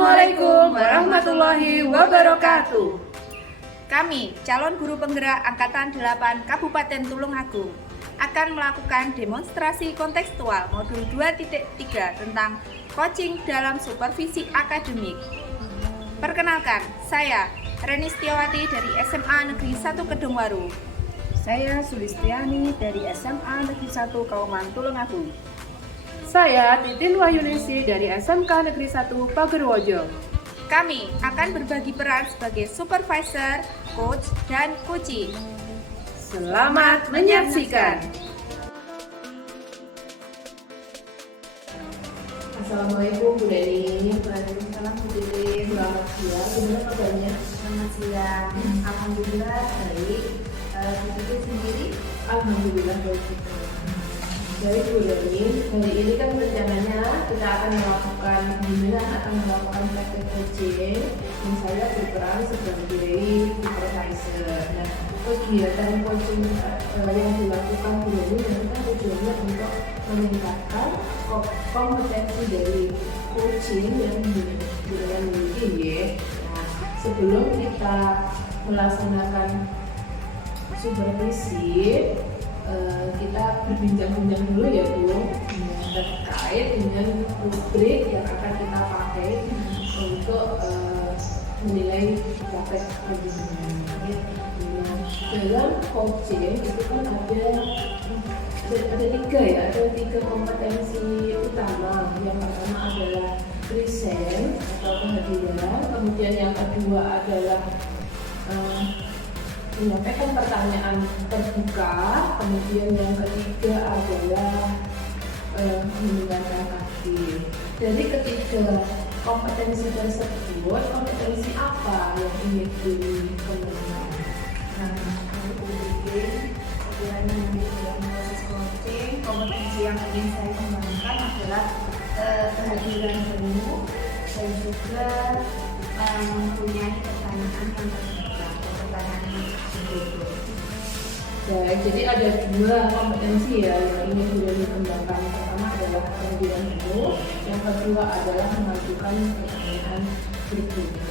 Assalamualaikum warahmatullahi wabarakatuh. Kami, calon guru penggerak Angkatan 8 Kabupaten Tulungagung, akan melakukan demonstrasi kontekstual modul 2.3 tentang coaching dalam supervisi akademik. Perkenalkan, saya Reni Setiawati dari SMA Negeri 1 Kedungwaru. Saya Sulistiani dari SMA Negeri 1 Kauman Tulungagung. Saya Titin Wahyunisi dari SMK Negeri 1 Pagerwojo. Kami akan berbagi peran sebagai supervisor, coach, dan coachee. Selamat menyaksikan. Assalamualaikum Bu Deni. Waalaikumsalam Bu Titin. Selamat siang. Gimana kabarnya? Selamat siang. Alhamdulillah baik. Bu Titin sendiri? Alhamdulillah baik juga. Baik Bu Deni, hari ini kan rencananya kita akan melakukan praktek coaching yang saya berperan sebagai supervisor. Nah, kegiatan coaching yang dilakukan Bu Deni nanti kan tujuannya untuk meningkatkan kompetensi dari coaching yang dimiliki ya. Nah, sebelum kita melaksanakan supervisi, kita berbincang-bincang dulu ya Bu, terkait dengan rubrik yang akan kita pakai untuk menilai praktek coaching. Dalam coaching itu kan ada tiga kompetensi utama. Yang pertama adalah present atau kehadiran, kemudian yang kedua adalah menyampaikan pertanyaan terbuka, kemudian yang ketiga adalah mendengarkan aktif. Dari ketiga kompetensi tersebut, kompetensi apa yang ingin dikembangkan? Nah, untuk bikin sekiranya nanti dalam proses coaching, kompetensi yang ingin saya kembangkan adalah kehadiran penuh dan juga mempunyai pertanyaan yang terbuka, pertanyaan yang terbuka. Baik, jadi ada dua kompetensi ya yang ingin sudah dikembangkan. Pertama adalah kehadiran penuh, yang kedua adalah mengajukan pertanyaan berikutnya.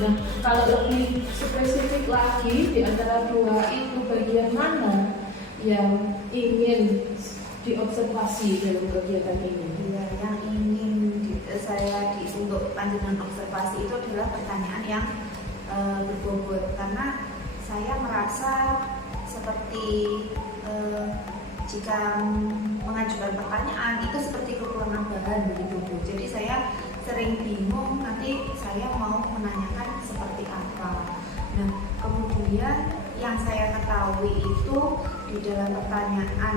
Nah, kalau lebih spesifik lagi di antara dua itu bagian mana yang ingin diobservasi dalam kegiatan ini? Ya, yang ingin saya untuk pandangan observasi itu adalah pertanyaan yang berbobot, karena saya merasa seperti jika mengajukan pertanyaan itu seperti kekurangan bahan begitu Bu. Jadi saya sering bingung nanti saya mau menanyakan seperti apa. Nah, kemudian yang saya ketahui itu di dalam pertanyaan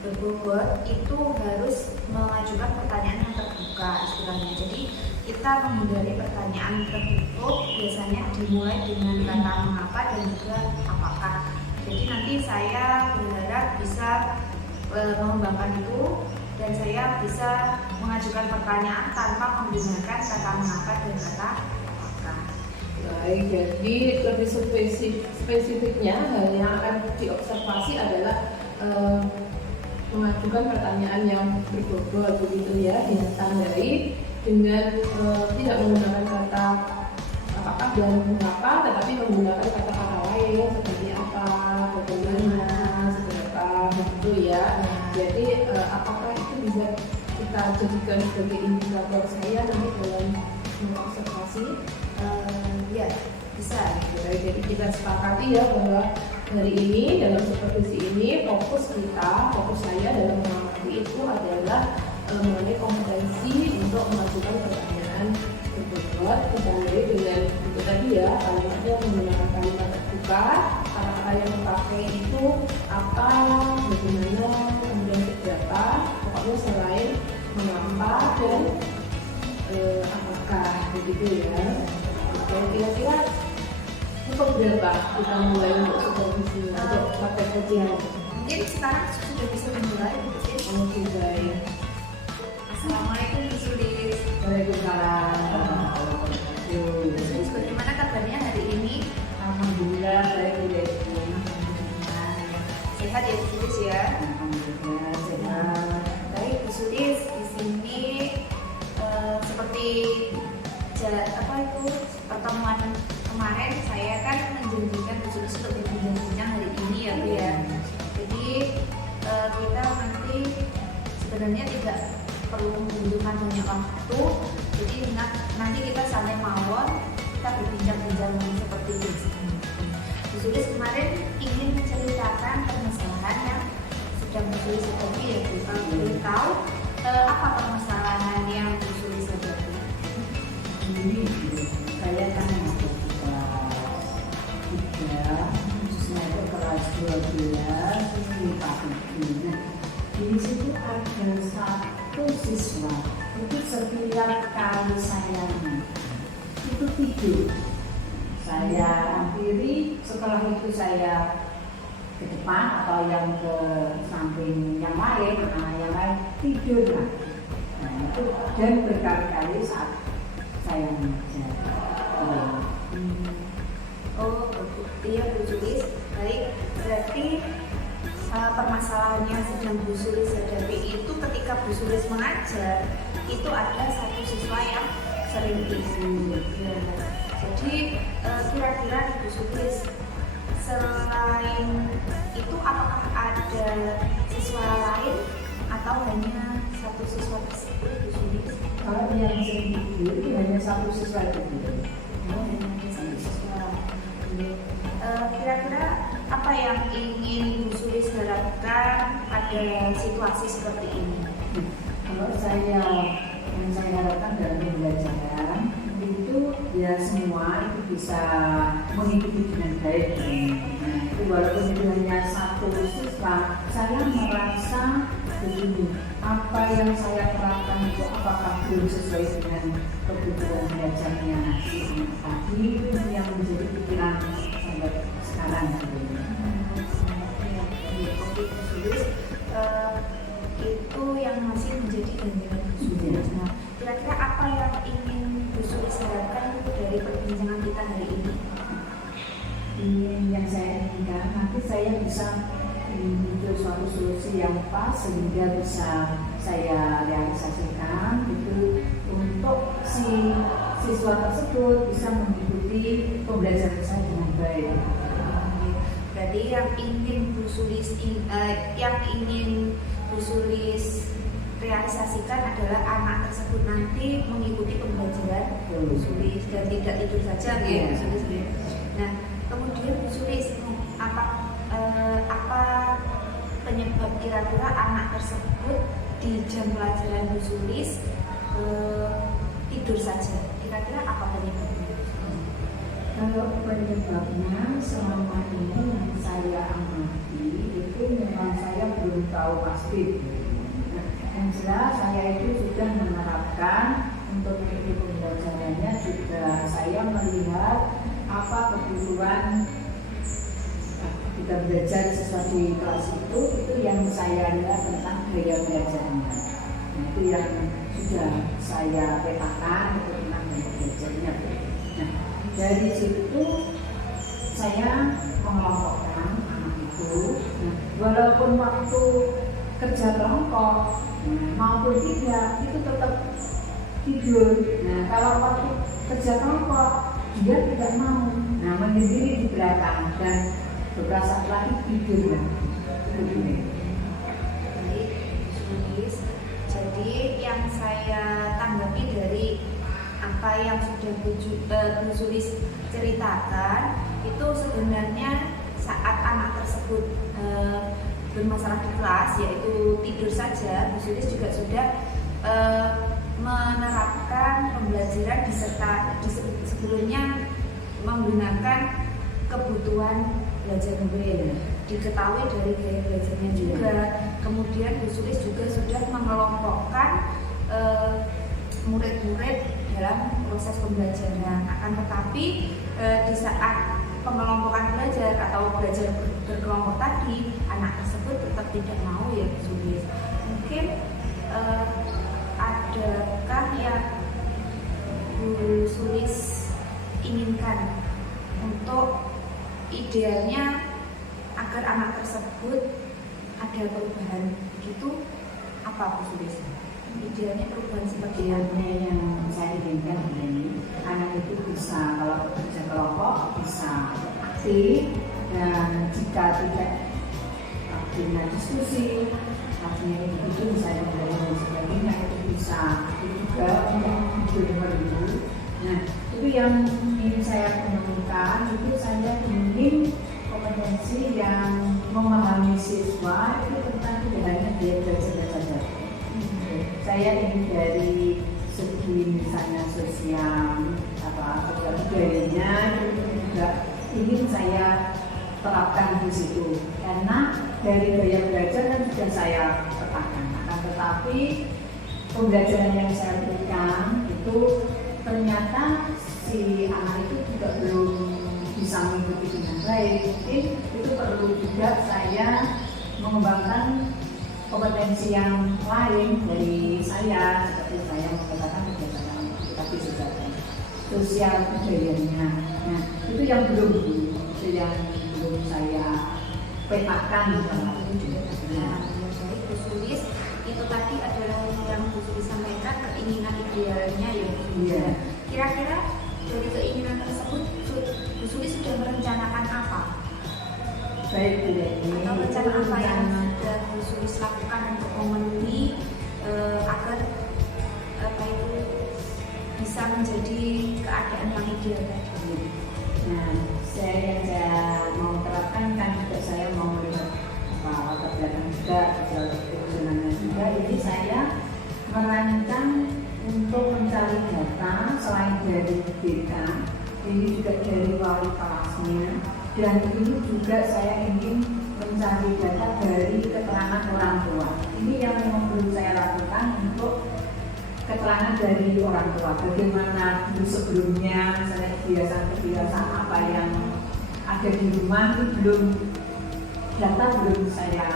berbobot itu harus mengajukan pertanyaan yang terbuka istilahnya. Jadi kita menghindari pertanyaan tertutup, biasanya dimulai dengan kata mengapa dan juga apakah. Jadi nanti saya berharap bisa mengembangkan itu dan saya bisa mengajukan pertanyaan tanpa menggunakan kata mengapa dan kata apakah. Baik, jadi lebih spesifiknya hal yang akan diobservasi adalah mengajukan pertanyaan yang berbobot begitu ya, ditandai dengan tidak menggunakan kata apakah dan mengapa, tetapi menggunakan kata-kata lain seperti apa, bagaimana, seberapa begitu ya. Jadi apakah itu bisa kita jadikan sebagai indikator saya nanti dalam mengobservasi? Ya, bisa. Jadi kita sepakati ya bahwa hari ini dalam supervisi ini fokus saya dalam mengamati itu adalah mengenai kompetensi untuk mengajukan pertanyaan berbobot, ditandai dengan itu tadi ya, kalimatnya menggunakan kalimat terbuka, kata-kata yang dipakai itu apa, bagaimana, kemudian seberapa, pokoknya selain mengapa dan apakah begitu ya. Oke, kira-kira pukul berapa kita mulai untuk supervisi untuk praktek coaching? Mungkin sekarang sudah bisa dimulai. Oke, baik. Assalamualaikum Bu Sulis. Waalaikumsalam. Bu Sulis, bagaimana kabarnya hari ini? Alhamdulillah saya tidak Sehat ya Bu Sulis ya? Alhamdulillah sehat. Baik Bu Sulis, di sini seperti pertemuan kemarin saya kan menjanjikan Bu Sulis untuk berbincang-bincang hari ini ya Bu ya. Jadi kita nanti sebenarnya tidak perlu membutuhkan banyak waktu. Jadi nanti kita sampai mawon kita berbincang-bincang seperti ini. Bu Sulis kemarin ingin menceritakan permasalahan yang sedang Bu Sulis hadapi ya Bu. Kalau boleh tahu apa permasalahan yang Bu Sulis hadapi? Ini saya kan masuk kelas 3, khususnya itu kelas 12 di Pakistan. Nah, di situ ada satu siswa itu setiap kali saya itu tidur. Saya hampiri, setelah itu saya ke depan atau yang ke samping yang lain tidur lah. Nah, itu dan berkali-kali saat saya mengajar. Oh, iya Bu Sulis. Baik, berarti permasalahan yang sedang Bu Sulis hadapi itu ketika Bu Sulis mengajar itu ada satu siswa yang sering tidur. Ya. Jadi kira-kira Bu Sulis selain itu apakah ada siswa lain atau hanya satu siswa tersebut Bu Sulis? Kalau yang sering tidur itu hanya satu siswa itu. Kira-kira apa yang ingin Bu Sulis harapkan pada situasi seperti ini? Kalau yang saya harapkan dalam pembelajaran itu ya semua itu bisa mengikuti dengan baik. Nah, itu walaupun itu hanya satu siswa, saya merasa begini, apa yang saya terapkan itu apakah belum sesuai dengan kebutuhan belajarnya si anak tadi, itu yang menjadi pikiran sampai sekarang. Itu yang masih menjadi ganjaran Bu Sulis. Nah, kira-kira apa yang ingin Bu Sulis harapkan dari perbincangan kita hari ini? Yang saya inginkan nanti saya bisa muncul suatu solusi yang pas sehingga bisa saya realisasikan itu untuk si siswa tersebut bisa mengikuti pembelajaran saya dengan baik. Berarti yang ingin Bu Sulis realisasikan adalah anak tersebut nanti mengikuti pembelajaran Bu Sulis dan tidak tidur saja ya Bu Sulis. Nah, kemudian Bu Sulis apa penyebab kira-kira anak tersebut di jam pelajaran Bu Sulis tidur saja? Kira-kira apa penyebabnya? Kalau penyebabnya selama ini yang saya amati itu memang saya belum tahu pasti. Yang jelas saya itu sudah menerapkan untuk mengikuti pembelajarannya juga saya melihat apa kebutuhan kita belajar sesuatu di kelas itu yang saya lihat tentang gaya belajarnya. Nah, itu yang sudah saya petakan itu tentang gaya belajarnya. Nah, dari situ saya mengelompokkan anak itu. Nah, walaupun waktu kerja kelompok maupun tidak itu tetap tidur. Nah, kalau waktu kerja kelompok dia tidak mau, menyendiri di belakang dan beberapa saat lagi tidur. Baik, Sulis. Jadi yang saya tanggapi dari apa yang sudah Bu Sulis ceritakan itu sebenarnya saat anak tersebut bermasalah di kelas yaitu tidur saja, Bu Sulis juga sudah menerapkan pembelajaran sebelumnya menggunakan kebutuhan belajar braille. Diketahui dari gaya belajarnya juga. Kemudian Bu Sulis juga sudah mengelompokkan murid-murid dalam proses pembelajaran. Akan tetapi di saat pengelompokan belajar atau belajar berkelompok tadi, anak tersebut tetap tidak mau ya Bu Sulis. Mungkin adakah yang Bu Sulis inginkan untuk idealnya agar anak tersebut ada perubahan gitu, apa Bu Sulis? Idealnya perubahan seperti apa? Yang saya inginkan ini bisa, kalau bekerja kelompok bisa aktif, dan jika tidak aktifnya diskusi, artinya itu misalnya dan sebagainya, itu bisa aktif juga untuk beribu. Nah, itu yang ingin saya kembangkan, itu saya ingin kompetensi yang memahami siswa itu tentang tidak hanya dia belajar saja. Saya ingin dari segi misalnya sosial sosial budayanya itu juga ingin saya terapkan di situ, karena dari gaya belajar kan sudah saya katakan, akan tetapi pembelajaran yang saya berikan itu ternyata si anak itu juga belum bisa mengikuti dengan baik. Mungkin itu perlu juga saya mengembangkan kompetensi yang lain dari saya, seperti saya mengatakan berdasarkan tapi sejarah sosial budayanya. Nah, itu yang belum saya petakan dalam itu. Nah, jadi Bu Sulis itu tadi adalah yang Bu Sulis sampaikan keinginan idealnya ya. Iya. Kira-kira dari keinginan tersebut Bu Sulis sudah merencanakan apa? Baik, Bu Leni. Atau rencana apa yang sudah Bu Sulis lakukan untuk memenuhi agar apa itu bisa menjadi keadaan yang ideal tadi? Nah, saya mau terapkan kan juga saya mau melihat latar belakang juga, perjalanannya juga. Jadi saya merancang untuk mencari data selain dari BK, ini juga dari wali kelasnya, dan ini juga saya ingin mencari data dari keterangan orang tua. Ini yang perlu saya lakukan untuk keterangan dari orang tua, bagaimana dulu sebelumnya, misalnya kebiasaan-kebiasaan apa yang ada di rumah itu data belum saya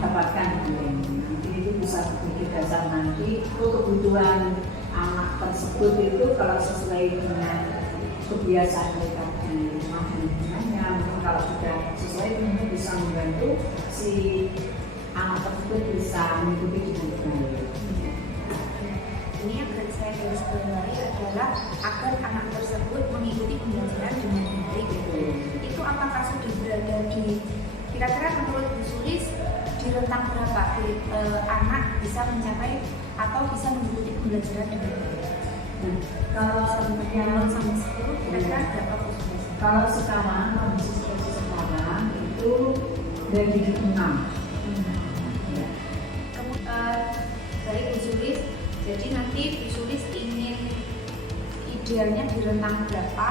dapatkan nanti itu bisa sebagai dasar nanti itu kebutuhan anak tersebut itu kalau sesuai dengan kebiasaan mereka di rumah lingkungannya, mungkin kalau sudah sesuai mungkin bisa membantu si anak tersebut bisa mengikuti dengan baik. Ini yang saya garis bawahi adalah agar anak tersebut mengikuti pembelajaran dengan baik. Itu apakah sudah berada di kira-kira menurut Bu Sulis di rentang berapa anak bisa mencapai atau bisa mengikuti pembelajaran dengan baik? Kalau yang sampai 10 kira-kira berapa Bu Sulis? Kalau sekarang kondisi seperti sekarang itu dari 6. Baik Bu Sulis, jadi nanti Bu Sulis ingin idealnya di rentang berapa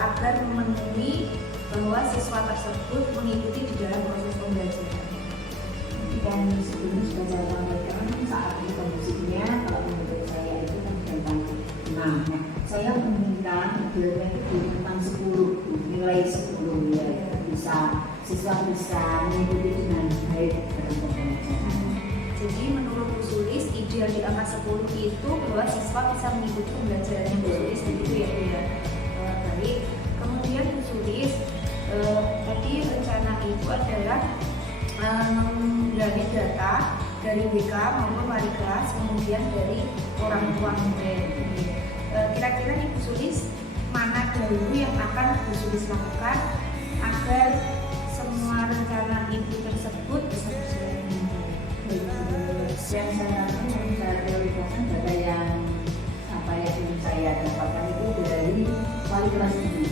agar memenuhi bahwa siswa tersebut mengikuti di dalam proses pembelajaran. Dan sebelumnya sudah saya sampaikan saat ini kondisinya kalau menurut saya itu kan tentang 6. Nah, saya meminta idealnya itu di rentang 10, nilai 10 ya, bisa siswa bisa mengikuti dengan baik dalam pembelajaran. Jadi menurut Bu Sulis ideal di angka 10 itu bahwa siswa bisa mengikuti pembelajarannya Bu Sulis begitu ya Bu ya. Baik. Kemudian Bu Sulis tadi rencana itu adalah mengambil data dari BK maupun wali kelas, kemudian dari orang tua murid. Kira-kira nih Bu Sulis mana dahulu yang akan Bu Sulis lakukan agar semua rencana ibu tersebut bisa berjalan dengan baik? Yang saya lakukan saya prioritaskan data yang apa yang ingin saya dapatkan itu dari wali kelas ini,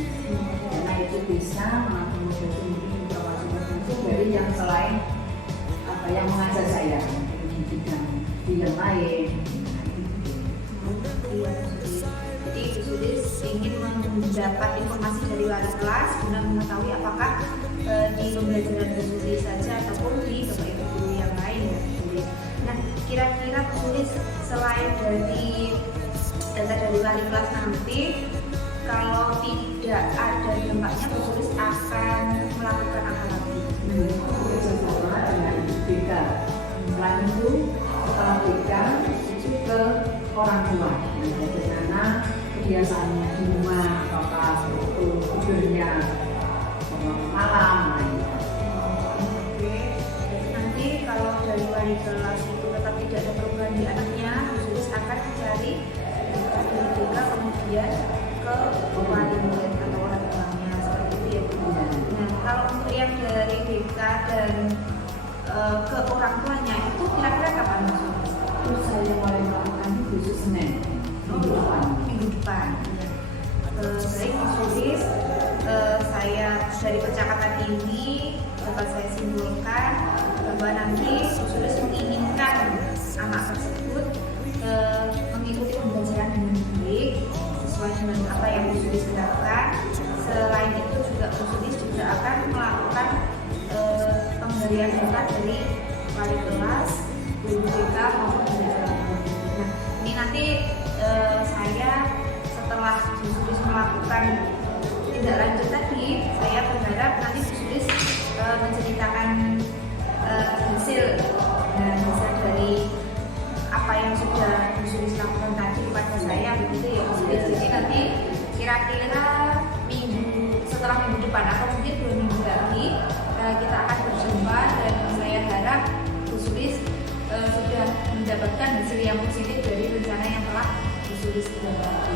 karena itu bisa mengakomodasi mungkin informasi tertentu dari yang selain apa yang mengajar saya di bidang lain. Jadi Bu Sulis ingin mendapat informasi dari wali kelas guna mengetahui apakah di pembelajaran Bu Sulis saja ataupun di bapak ibu guru yang lain ya. Nah, kira-kira Bu Sulis selain dari data dari wali kelas nanti, kalau tidak ada dampaknya Bu Sulis akan melakukan apa lagi? Bekerjasama dengan BK. Selain itu, setelah BK itu ke orang tua. Bagaimana kebiasaannya di rumah, apakah itu tidurnya malam. Oke, jadi nanti kalau dari wali kelas itu tetap tidak ada perubahan di anaknya, Bu Sulis akan mencari dari BK kemudian ke Senin minggu depan. Minggu depan. Baik Mas Sulis, saya dari percakapan ini dapat saya simpulkan bahwa nanti Mas Sulis menginginkan anak tersebut mengikuti pembelajaran dengan baik sesuai dengan apa yang Mas Sulis lakukan. Selain itu juga Mas Sulis juga akan melakukan pemberian data dari wali kelas, guru BK maupun pembelajaran. Nah, ini nanti saya setelah Bu Sulis melakukan tindak lanjut tadi, saya berharap nanti Bu Sulis menceritakan hasil dari apa yang sudah Bu Sulis lakukan tadi kepada saya, begitu ya Bu Sulis. Jadi nanti kira-kira setelah minggu depan atau mungkin 2 minggu lagi kita akan berjumpa, dan saya harap Bu Sulis sudah mendapatkan hasil yang positif dari rencana yang telah Bu Sulis dapatkan.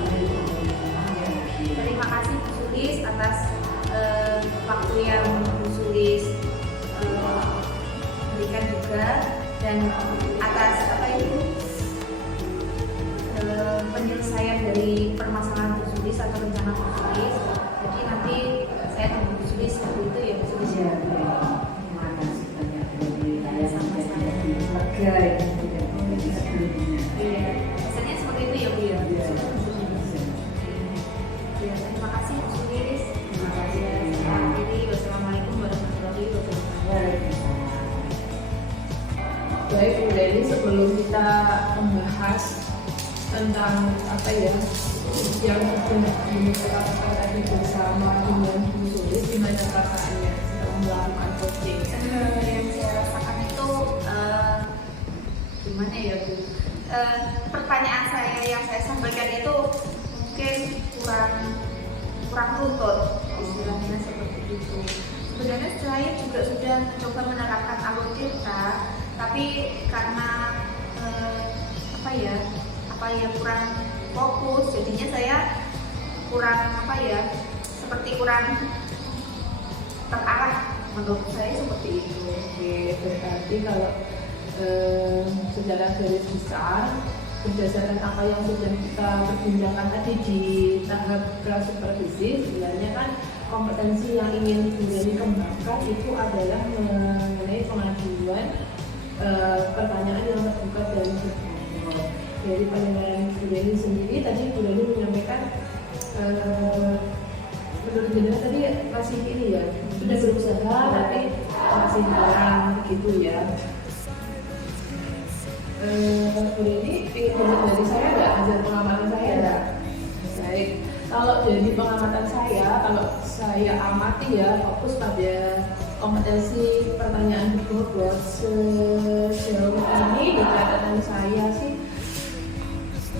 Terima kasih Bu Sulis atas waktu yang Bu Sulis berikan juga, dan atas penyelesaian dari permasalahan Bu Sulis atau rencana Bu Sulis. Jadi nanti saya tunggu Bu Sulis itu ya Bu Sulis. Ya, terima kasih banyak dari sama-sama lega ya tidak menjadi sebelumnya. Iya, biasanya seperti itu ya Bu ya. Iya. Ya, terima kasih Bu Sulis. Terima kasih. Wassalamualaikum warahmatullahi wabarakatuh. Waalaikumsalam. Baik Bu Leni, sebelum kita membahas tentang yang sudah dilakukan tadi bersama dengan Bu Sulis, gimana perasaannya setelah melakukan coaching? Yang saya rasakan itu gimana ya Bu? Pertanyaan saya yang saya sampaikan itu mungkin kurang lutut, istilahnya seperti itu. Sebenarnya saya juga sudah mencoba menerapkan algoritma, tapi karena kurang fokus, jadinya saya kurang terarah. Menurut saya seperti itu. Oke, berarti kalau secara garis besar berdasarkan apa yang sudah kita perbincangkan tadi di tahap supervisi, sebenarnya kan kompetensi yang ingin Bu Leni kembangkan itu adalah mengenai pengajuan pertanyaan yang terbuka dan terbuka. Dari penilaian Bu Leni sendiri, tadi Bu Leni menyampaikan menurut Bu Leni tadi masih ini ya, sudah berusaha tapi masih kurang gitu ya. Bu Leni ingin dengar dari saya nggak, hasil pengamatan saya nggak? Baik, kalau dari pengamatan saya, kalau saya amati ya, fokus pada kompetensi pertanyaan berbobot sejauh ini di catatan saya sih,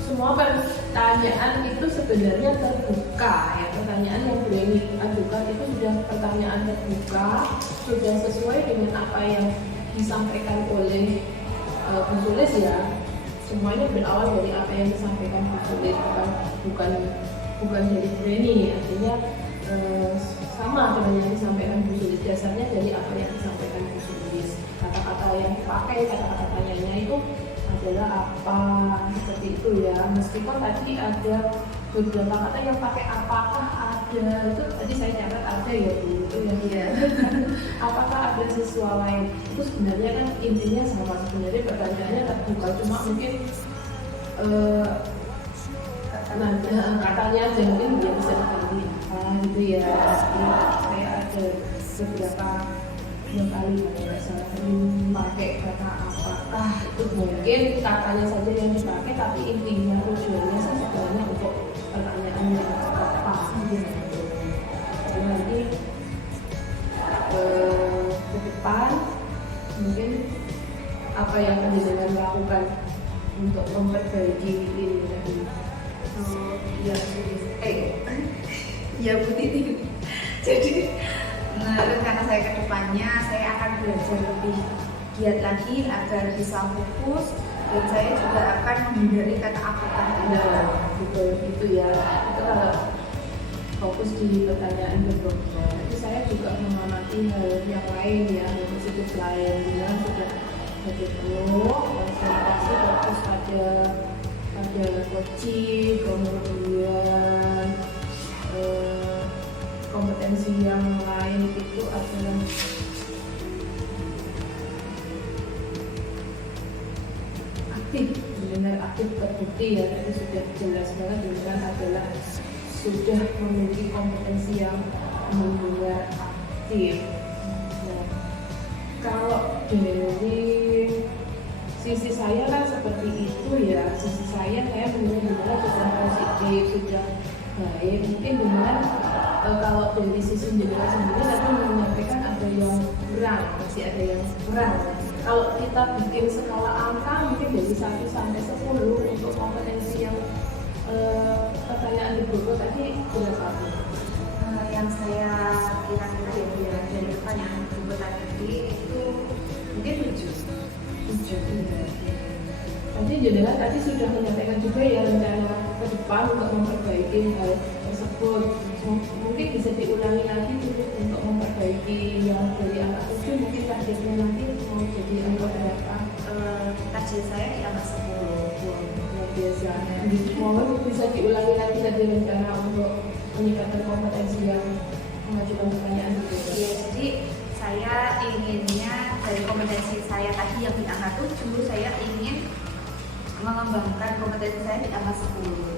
semua pertanyaan itu sebenarnya terbuka ya. Pertanyaan yang Bu Leni ajukan itu sudah pertanyaan terbuka, sudah sesuai dengan apa yang disampaikan oleh Bu Sulis ya. Semuanya berawal dari apa yang disampaikan Bu Sulis, bukan dari Bu Leni. Artinya sama dengan yang disampaikan Bu Sulis, dasarnya dari apa yang disampaikan Bu Sulis. Kata-kata yang dipakai, kata-kata tanyanya itu adalah apa, seperti itu ya. Meskipun tadi ada beberapa kata yang pakai apakah ada, itu tadi saya catat ada ya Bu, itu yang dia. Apakah ada siswa lain, itu sebenarnya kan intinya sama, sebenarnya pertanyaannya terbuka, cuma mungkin katanya aja mungkin dia bisa diganti apa gitu ya. Saya ada beberapa kali saya pakai kata apakah, itu mungkin katanya saja yang dipakai, tapi intinya tujuannya sih sebenarnya untuk pertanyaan yang apa gitu. Jadi nanti ke depan mungkin apa yang akan dengan lakukan untuk memperbaiki ini tadi. Ya Bu Titi. Jadi rencana saya ke depannya, saya akan belajar lebih giat lagi agar bisa fokus, dan saya juga akan menghindari kata apakah. Gitu ya. Itu kalau fokus di pertanyaan berbobot. Tapi saya juga mengamati hal yang lain ya, positif lain, yang sudah jadi penuh konsentrasi fokus pada ada coaching, kemudian kompetensi yang lain itu adalah aktif, benar aktif terbukti ya, tadi sudah jelas banget dengan adalah sudah memiliki kompetensi yang benar aktif. Nah, kalau dari sisi saya kan seperti itu ya, sisi saya benar-benar sudah positif, sudah baik. Mungkin benar kalau dari sisi jenderal sendiri tadi menyampaikan ada yang kurang, masih ada yang kurang. Kalau kita bikin skala angka mungkin dari 1 sampai 10 untuk kompetensi yang pertanyaan di buku tadi berapa? Yang saya kira-kira ya dari pertanyaan buku tadi itu mungkin 7. Tadi jenderal tadi sudah menyampaikan juga ya rencana ke depan untuk memperbaiki hal tersebut. Mungkin bisa diulangi lagi dulu untuk memperbaiki yang dari angka 7, mungkin targetnya nanti mau jadi angka berapa? Target saya di angka 10. Luar biasa. Mohon bisa diulangi lagi tadi rencana untuk meningkatkan kompetensi yang mengajukan pertanyaan itu. Iya, jadi saya inginnya dari kompetensi saya tadi yang di angka 7, saya ingin mengembangkan kompetensi saya di angka 10.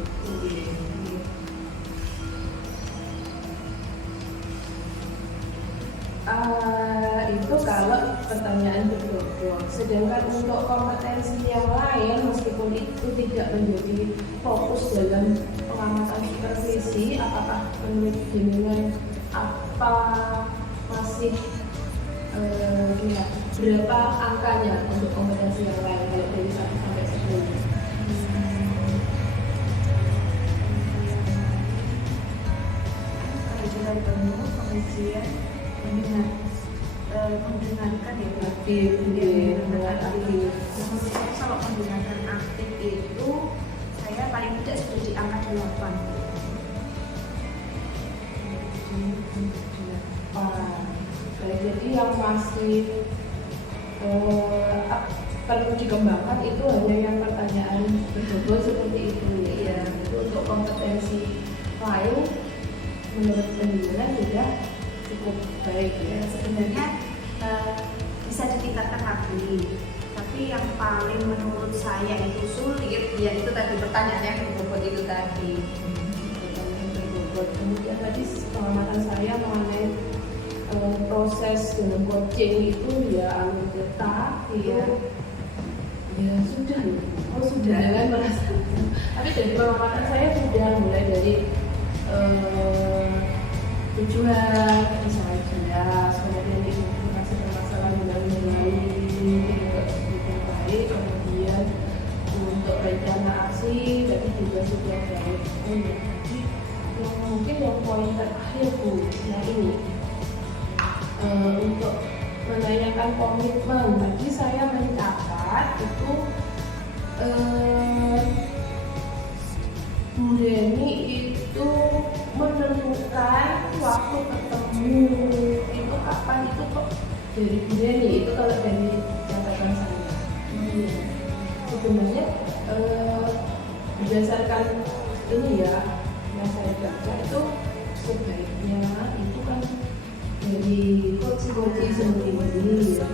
Itu kalau pertanyaan berbobot. Sedangkan untuk kompetensi yang lain, meskipun itu tidak menjadi fokus dalam pengamatan supervisi, apakah menurut jenengan apa masih berapa angkanya untuk kompetensi yang lain kalau dari 1 sampai 10? Kajian penuh, pengajian, mendengarkan ya, Aktif, dengan aktif. khususnya kalau mendengarkan aktif itu saya paling tidak sudah di angka 8. Baik, jadi yang masih perlu dikembangkan itu hanya yang pertanyaan berbobot seperti itu ya. Itu untuk kompetensi lain menurut penilaian sudah cukup baik ya. Sebenarnya bisa ditingkatkan lagi, tapi yang paling menurut saya itu sulit ya itu tadi pertanyaannya yang berbobot itu tadi. Pertanyaan berbobot. Kemudian tadi pengamatan saya mengenai proses dalam coaching itu ya alur data ya sudah jangan merasa tapi dari pengamatan saya sudah mulai dari tujuan misalnya jelas, kemudian identifikasi permasalahan yang baik, kemudian untuk rencana aksi tadi juga sudah baik. Jadi mungkin yang poin terakhir Bu, nah ini untuk menanyakan komitmen. Tadi saya mencatat itu Bu Deni itu menentukan waktu ketemu itu kapan, itu kok dari Bu Deni itu kalau dari catatan saya. Sebenarnya berdasarkan ini ya yang saya baca itu sebaiknya itu kan dari coach sendiri ya.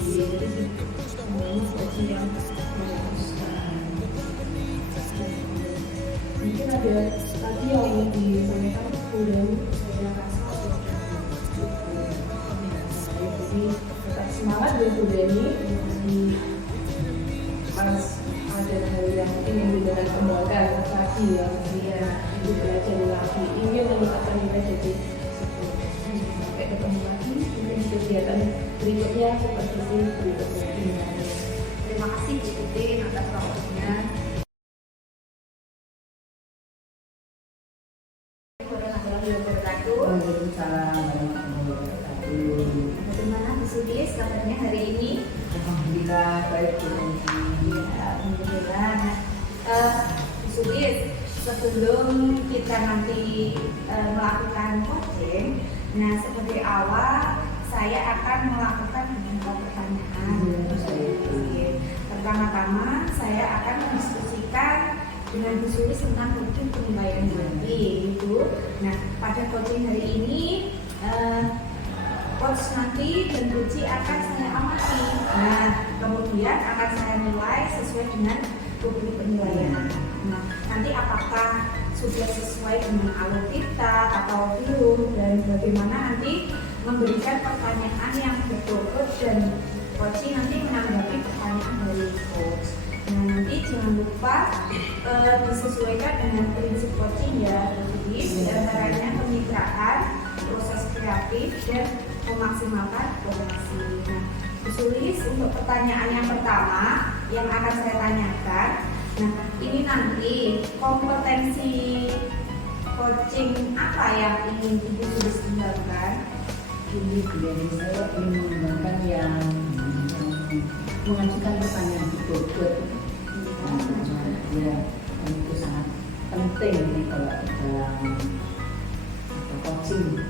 Jadi semuanya coach yang memutuskan. Mungkin ada tadi yang ingin disampaikan kemudian saya rasa jadi tetap semangat ya Bu Deni di pas ada hal yang ingin dengan kembangkan lagi ya itu belajar lagi ingin meningkatkan nilai jadi sampai ketemu lagi mungkin kegiatan berikutnya seperti berikutnya. Terima kasih Bu Titin atas waktunya. Waalaikumsalam warahmatullahi wabarakatuh. Bagaimana Bu Sudis kabarnya hari ini? Alhamdulillah baik Bu. Alhamdulillah. Bu Sudis, sebelum kita nanti melakukan coaching, nah seperti awal saya akan melakukan beberapa pertanyaan. pertama-tama saya akan mendiskusikan dengan Bu Sulis tentang rutin penilaian nanti gitu. Nah, pada coaching hari ini coach nanti dan coach akan saya amati. Nah, kemudian akan saya nilai sesuai dengan rubrik penilaian. Nah, nanti apakah sudah sesuai dengan alur kita atau belum, dan bagaimana nanti memberikan pertanyaan yang betul-betul dan coach nanti menanggapi pertanyaan dari coach. Nah, nanti jangan lupa disesuaikan dengan prinsip coaching ya. Jadi diantaranya kemitraan, proses kreatif, dan memaksimalkan potensi. Nah, Sulis, untuk pertanyaan yang pertama yang akan saya tanyakan, nah ini nanti kompetensi coaching apa yang ingin Ibu Sulis kembangkan? Ini dari saya ingin mengembangkan yang mengajukan pertanyaan betul-betul. Ya, itu sangat penting nih kalau dalam coaching.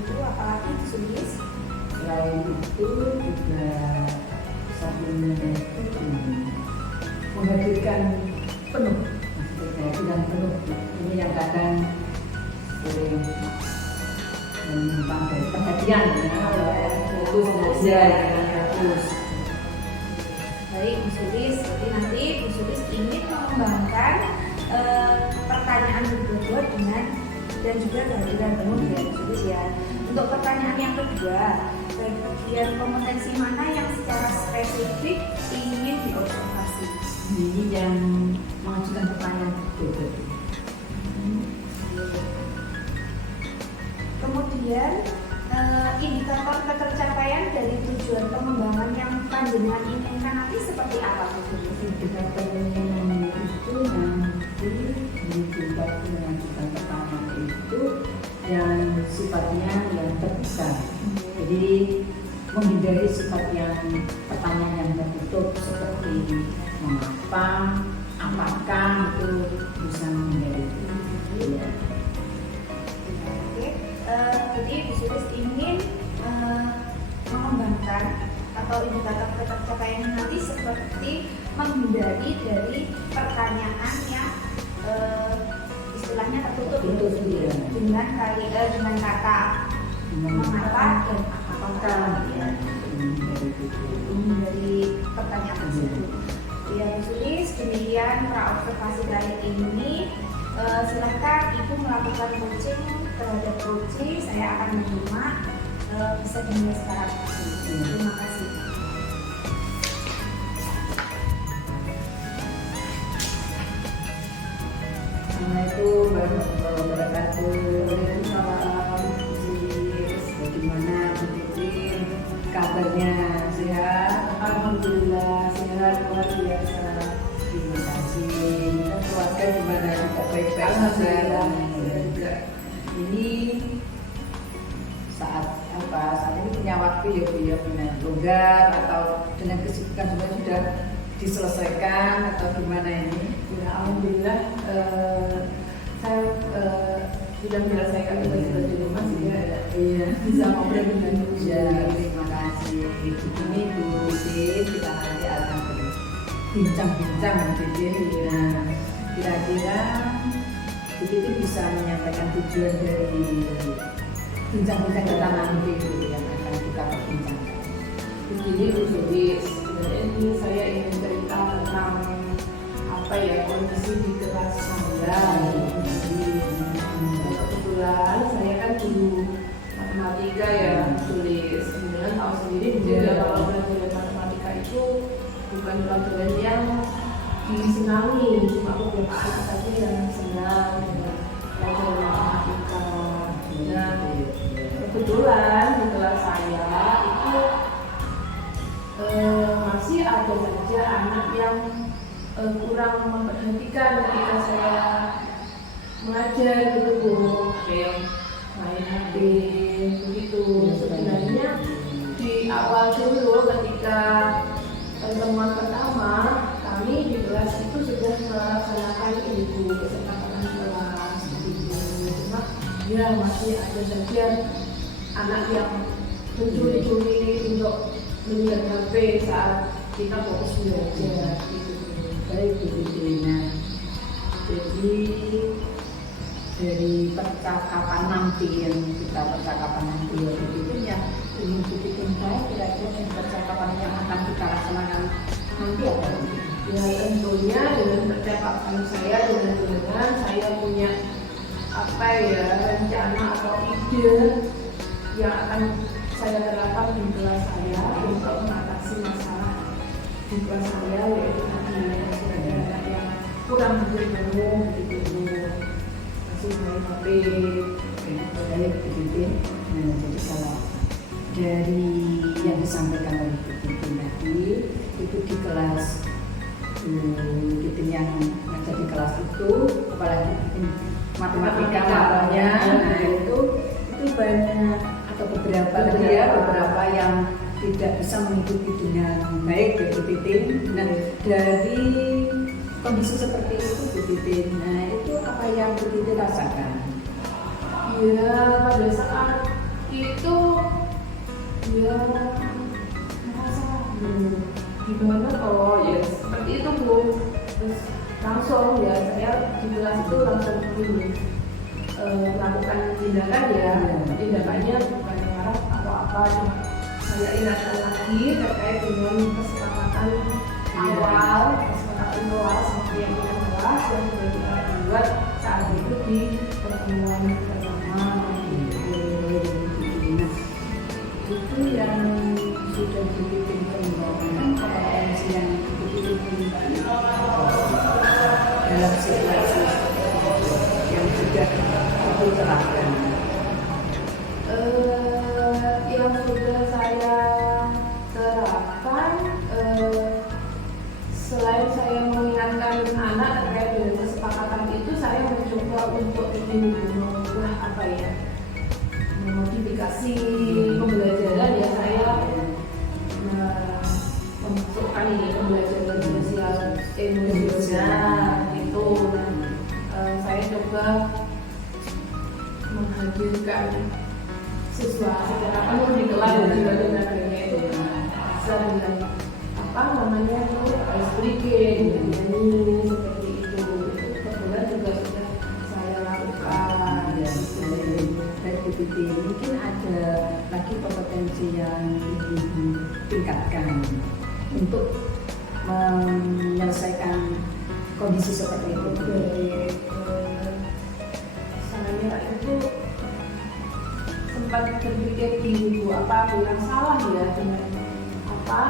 Itu apalagi Bu Sulis? Selain itu juga satunya itu menghadirkan penuh, maksudnya kehadiran penuh. Ini yang kadang sering menyimpang dari perhatian, fokus belajar, fokus. Baik Bu Sulis, jadi nanti Bu Sulis ingin mengembangkan pertanyaan berbobot dengan dan juga kehadiran penuh ya Bu Sulis ya. Untuk pertanyaan yang kedua, bagian kompetensi mana yang secara spesifik ingin diobservasi? Ini yang mengajukan pertanyaan betul. Kemudian indikator ketercapaian dari tujuan pengembangan yang panjenengan inginkan nanti seperti apa Bu Sulis? Indikator yang itu nanti dibuat mengajukan pertanyaan itu yang sifatnya yang terbuka. Jadi menghindari sifat yang pertanyaan yang tertutup seperti mengapa, apakah, itu bisa menghindari. Ya. Oke, jadi Bu Sulis ingin mengembangkan atau indikator ketercapaian nanti seperti menghindari dari pertanyaan yang istilahnya tertutup ya. dengan kata mengapa dan apakah ya. Dari pertanyaan tersebut. Ya Bu Sulis, demikian praobservasi kali ini. Silakan Ibu melakukan coaching terhadap coaching. Saya akan menerima, bisa dimulai sekarang. Terima kasih. Assalamualaikum warahmatullahi wabarakatuh. Waalaikumsalam. Bagaimana Bu Titin? Kabarnya sehat? Alhamdulillah sehat luar biasa. Terima kasih. Keluarga gimana? Kita baik-baik Alhamdulillah. juga. Ini saat ini punya waktu ya Bu ya, punya longgar atau dengan kesibukan sudah diselesaikan atau gimana ini? Ya, alhamdulillah saya sudah menyelesaikan tugas di rumah sehingga bisa ngobrol dengan Bu. Ya, terima kasih. Ini Bu Titin, kita nanti akan bincang-bincang Bu Titin. Nah, kira-kira Bu Titin bisa menyampaikan tujuan dari bincang-bincang kita nanti yang akan kita perbincangkan. Begini Bu Sulis, sebenarnya ini saya ingin cerita tentang kondisi di kelas saya. Kebetulan saya kan guru matematika ya Sulis. Kemudian tahu sendiri juga kalau belajar matematika itu bukan pelajaran yang disenangi, cuma beberapa anak saja yang senang dengan pelajaran matematika. Dan kebetulan di kelas saya itu masih ada saja anak yang kurang memperhatikan ketika saya mengajar gitu Bu, kayak main HP begitu. Sebenarnya di awal dulu ketika pertemuan pertama kami di kelas itu sudah melaksanakan itu kesepakatan kelas begitu. Cuma ya masih ada saja anak yang mencuri-curi untuk melihat HP saat kita fokus belajar gitu. Baik Bu Titin. Nah, jadi dari percakapan nanti yang ya ingin Bu Titin tahu kira-kira percakapan yang akan kita laksanakan nanti apa? Ya tentunya dengan percakapan saya dengan saya punya apa ya rencana atau ide yang akan saya terapkan di kelas saya untuk mengatasi masalah di kelas saya, yaitu tadi anak yang kurang bertemu gitu, masih main HP. Baik Bu Titin. Nah, jadi kalau dari yang disampaikan oleh Bu Titin tadi itu di kelas Bu Titin yang ngajar di kelas itu, apalagi matematika awalnya, nah itu banyak atau beberapa yang tidak bisa mengikuti dengan baik ya Bu Titin. Nah, dari kondisi seperti itu Bu Titin, nah itu apa yang Bu Titin rasakan? Ya pada saat itu ya merasa gimana ya seperti itu Bu. Terus langsung ya saya di kelas itu langsung melakukan tindakan ya, tindakannya bukan marah atau apa, saya ingatkan lagi terkait dengan kesepakatan awal seperti yang kita bahas yang sudah kita buat saat itu di pertemuan pertama. Itu yang sudah dibikin pengembangan kompetensi yang dibikin dalam situasi yang sudah diterapkan. Yang sudah saya terapkan, selain saya mengingatkan anak terkait dengan kesepakatan itu, saya mencoba untuk mengubah apa ya, memodifikasi pembelajaran ya, saya memasukkan ini pembelajaran sosial emosional itu. Saya coba menghadirkan siswa secara penuh di kelas dan juga tenaganya itu bisa dengan apa namanya itu ice breaking, nyanyi seperti itu kebetulan juga sudah saya lakukan. Baik Bu Titin, mungkin ada lagi kompetensi yang ditingkatkan untuk menyelesaikan kondisi seperti itu. Saya itu sempat berpikir gini Bu, apa yang salah ya dengan apa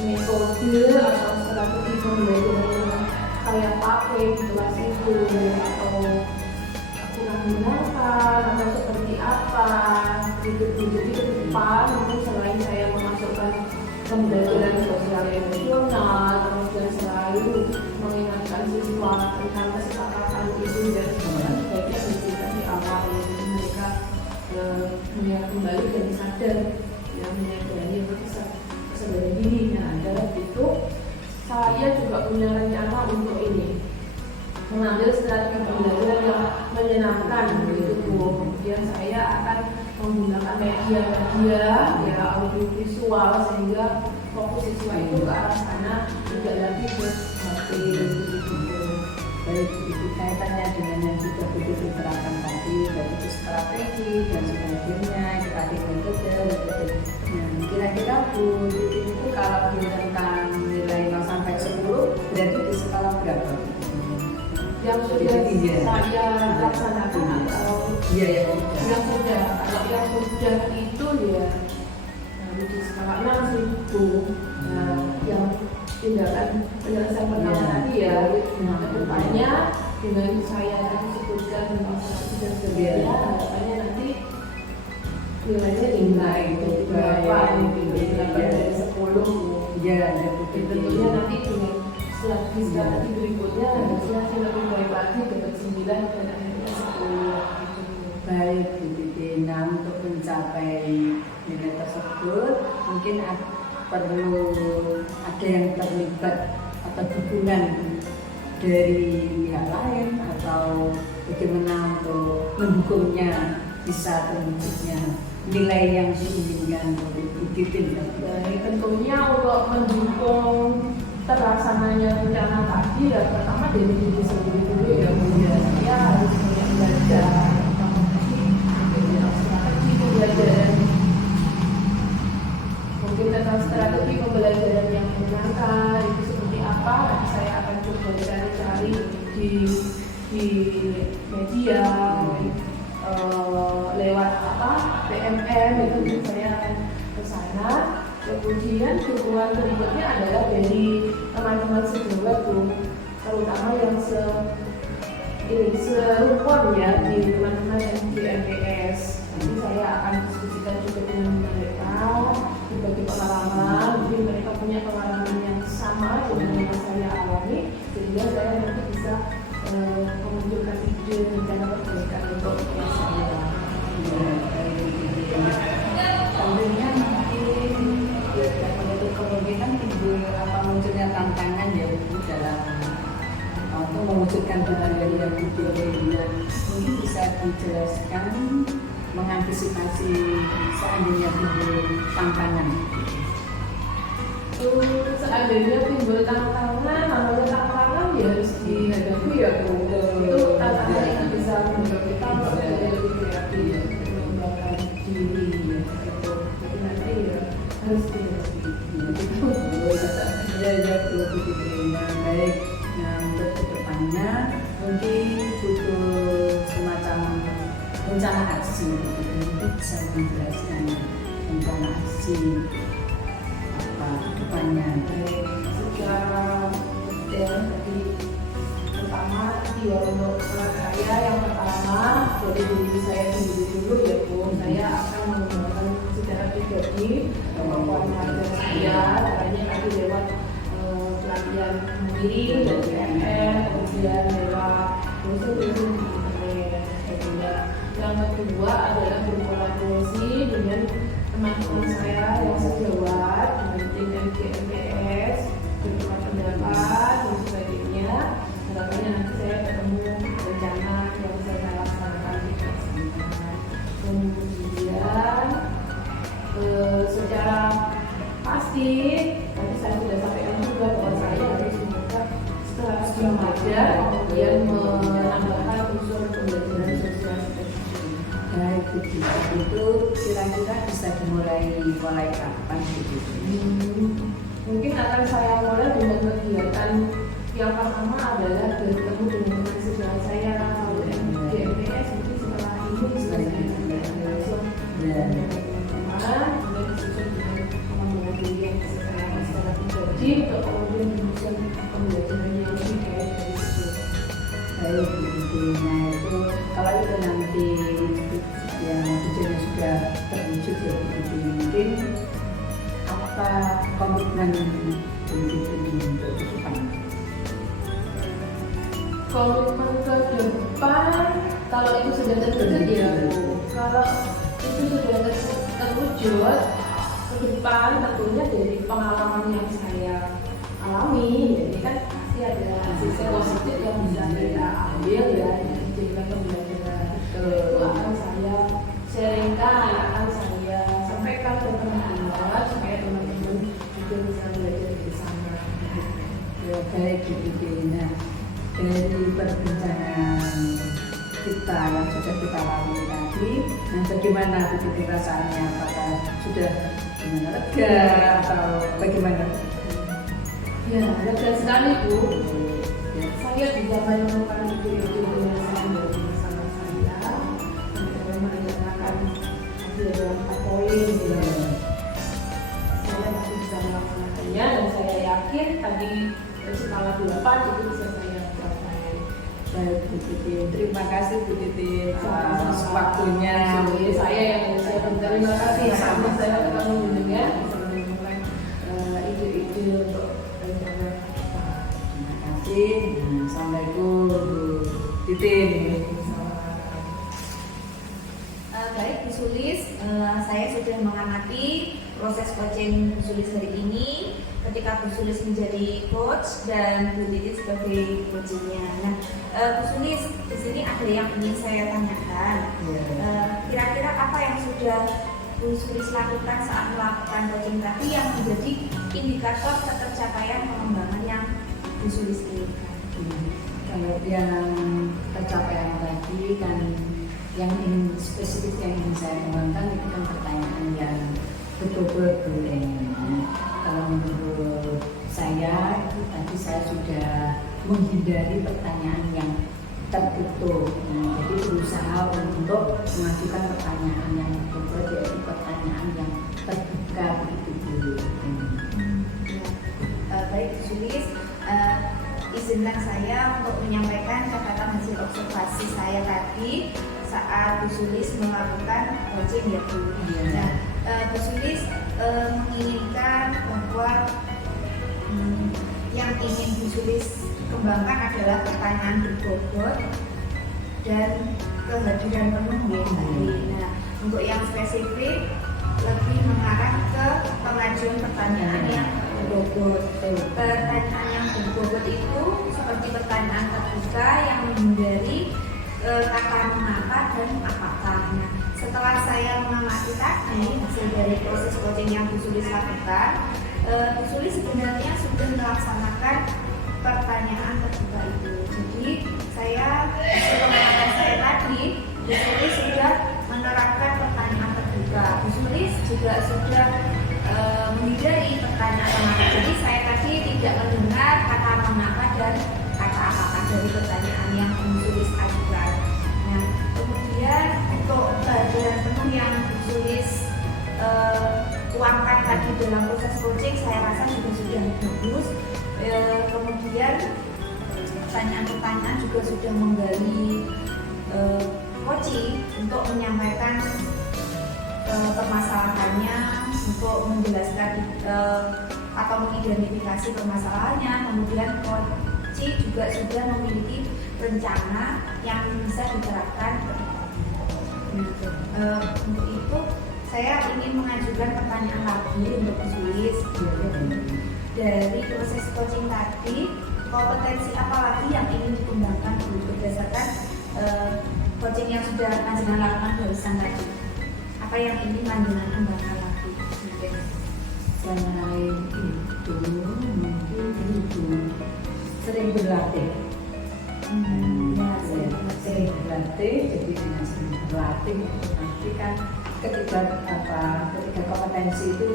metode atau strategi pembelajaran yang saya pakai di kelas itu, atau kurang menyenangkan atau seperti apa gitu. Jadi ke depan mungkin selain saya memasukkan pembelajaran sosial emosional, kemudian selalu mengingatkan siswa tentang kesepakatan itu dan sebaiknya diberikan di awal ya, jadi mereka melihat kembali dan sadar ya, menyadari kesadaran dirinya adalah itu. Saya juga punya rencana untuk ini, mengambil strategi pembelajaran yang menyenangkan begitu Bu. Kemudian saya akan menggunakan media ya audiovisual sehingga fokus siswa itu ke arah sana, tidak lagi ke HP begitu. Baik, itu kaitannya dengan yang sudah begitu terapkan tadi, baik itu strategi dan sebagainya, kreatif metode. Nah, kira-kira Bu Titin itu kalau tentang nilai 0 sampai 10 berarti di skala berapa? Yang sudah saya laksanakan atau Iya ya. yang sudah, kalau yang sudah itu ya di skala 6 sih Bu. Yang tindakan penyelesaian pertama tadi ya, kedepannya dengan saya tadi sebutkan dengan strategi dan sebagainya, harapannya nanti nilainya tinggal itu berapa ini 8 dari 10. Iya, Tentunya nanti dengan strategi berikutnya harusnya sih lebih baik lagi, dapat 9 dan akhirnya 10. Baik Bu Titin, nah untuk mencapai nilai tersebut mungkin perlu ada yang terlibat atau dukungan dari pihak lain atau bagaimana untuk mendukungnya bisa terwujudnya nilai yang diinginkan oleh Bu Titin. Baik, tentunya untuk mendukung terlaksananya rencana tadi ya pertama dari diri sendiri dulu ya Bu ya. Saya harus banyak belajar pertama tentang strategi pembelajaran, mungkin tentang strategi pembelajaran yang menyenangkan itu seperti apa. Nanti saya akan coba cari-cari di media lewat PMM itu saya akan ke sana. Kemudian dukungan berikutnya adalah dari teman-teman sejawat Bu, terutama yang serumpun ya di teman-teman yang di MPS. Nanti saya akan diskusikan juga dengan mereka berbagi pengalaman, mungkin mereka punya pengalaman yang sama dengan yang saya alami, sehingga saya nanti bisa memunculkan ide rencana perbaikan untuk saya. Tentunya mungkin kemungkinan timbul munculnya tantangan ya Bu dalam untuk mewujudkan budaya yang ideologis. Mungkin bisa dijelaskan mengantisipasi seandainya timbul tantangan. Seandainya timbul tantangan, namanya tantangan ya harus dihadapi ya Bu. Itu tantangan yang bisa membuat kita lebih kreatif, mengembangkan diri ya. Jadi nanti ya harus dihadapi. Ya Bu Titin. Baik. Nah untuk kedepannya mungkin butuh semacam rencana aksi. Mungkin bisa menjelaskan rencana aksi apa kedepannya. Secara detail tadi pertama ya untuk peran saya yang pertama dari diri saya sendiri dulu ya Bu, saya akan mengembangkan secara pribadi kemampuan mengajar saya, caranya tadi lewat pelatihan mandiri dan PMM, kemudian lewat dosen-dosen di internet. Yang kedua adalah berkolaborasi dengan teman-teman saya yang sejawat dengan tim MPS, bertukar pendapat dan sebagainya. Harapannya nanti saya ketemu rencana yang saya laksanakan di kelas. Kemudian secara pasti tadi saya sudah sampaikan juga bahwa saya harus membuka strategi remaja kemudian menambahkan unsur pembelajaran sosial spesifik. Baik itu kira-kira bisa dimulai kapan gitu? Mungkin akan saya mulai dengan kegiatan yang pertama adalah bertemu dengan teman sejawat saya di MPS. Mungkin setelah ini saya akan langsung teman-teman kemudian disusun dengan pengembangan diri yang saya secara pribadi untuk kemudian menyusun pembelajaran yang lebih baik dari situ. Baik gitu. Nah itu kalau itu nanti yang tujuannya sudah terwujud ya Bu, mungkin apa komitmen untuk depan? Komitmen ke depan kalau itu sudah terwujud ya Bu. Kalau itu sudah terwujud ke depan tentunya dari pengalaman yang saya alami, jadi kan pasti ada sisi positif yang bisa kita ambil ya dari jenjang pembelajaran. Itu akan saya sharingkan, akan saya sampaikan ke teman-teman supaya teman-teman juga bisa belajar bersama. Ya baik gitu. Nah dari perbincangan kita yang sudah kita lalui tadi, nah bagaimana begitu rasanya? Apakah sudah lega atau bagaimana? Ya, lega sekali Bu. Saya juga menemukan ide-ide yang sama dari bersama saya. Saya merencanakan ada 4 poin ya. Saya masih bisa melaksanakannya dan saya yakin tadi skala 8 itu bisa saya capai. Baik Bu Titin, terima kasih Bu Titin atas waktunya. Saya yang mengucapkan terima kasih sama saya ketemu dengan bisa menemukan ide-ide untuk rencana. Terima kasih. Assalamualaikum Bu Titin. Baik Bu Sulis, saya sudah mengamati proses coaching Bu Sulis hari ini ketika Bu Sulis menjadi coach dan Bu Titin sebagai coachingnya. Nah, Bu Sulis, di sini ada yang ingin saya tanyakan. Kira-kira apa yang sudah Bu Sulis lakukan saat melakukan coaching tadi yang menjadi indikator ketercapaian pengembangan yang Bu Sulis inginkan? Kalau yang pencapaian tadi kan yang ingin spesifik yang ingin saya kembangkan itu kan pertanyaan yang betul-betul ini. Kalau menurut saya itu tadi saya sudah menghindari pertanyaan yang tertutup. Jadi berusaha untuk mengajukan pertanyaan yang betul, yaitu pertanyaan yang terbuka begitu dulu. Baik Bu Sulis, izinkan saya untuk menyampaikan catatan hasil observasi saya tadi saat Bu Sulis melakukan coaching ya Bu. Nah, Bu Sulis menginginkan bahwa yang ingin Bu Sulis kembangkan adalah pertanyaan berbobot dan kehadiran penuh ya tadi. Nah, untuk yang spesifik lebih mengarah ke pengajuan pertanyaan yang berbobot. Pertanyaan yang berbobot itu seperti pertanyaan terbuka yang menghindari kata mengapa dan apakah. Nah, setelah saya mengamati tadi hasil dari proses coaching yang Bu Sulis lakukan, Bu Sulis sebenarnya sudah melaksanakan pertanyaan terbuka itu. Jadi saya pengamatan saya tadi, Bu Sulis sudah menerapkan pertanyaan terbuka. Bu Sulis juga sudah menghindari pertanyaan mengapa. Jadi saya tadi tidak mendengar kata mengapa dan kata apakah dari pertanyaan yang Bu Sulis ajukan. Nah, kemudian untuk kehadiran penuh yang Bu Sulis tuangkan tadi dalam proses coaching, saya rasa juga sudah bagus. Kemudian pertanyaan-pertanyaan juga sudah menggali coaching untuk menyampaikan permasalahannya, untuk menjelaskan atau mengidentifikasi permasalahannya. Kemudian coaching juga sudah memiliki rencana yang bisa diterapkan ke depan. Untuk itu saya ingin mengajukan pertanyaan lagi untuk Bu Sulis. Dari proses coaching tadi, kompetensi apa lagi yang ingin dikembangkan berdasarkan coaching yang sudah Panjenengan lakukan barusan tadi? Apa yang ingin Panjenengan kembangkan lagi? Selain itu mungkin itu sering berlatih. Sering berlatih, jadi dengan sering berlatih nanti kan ketika kompetensi itu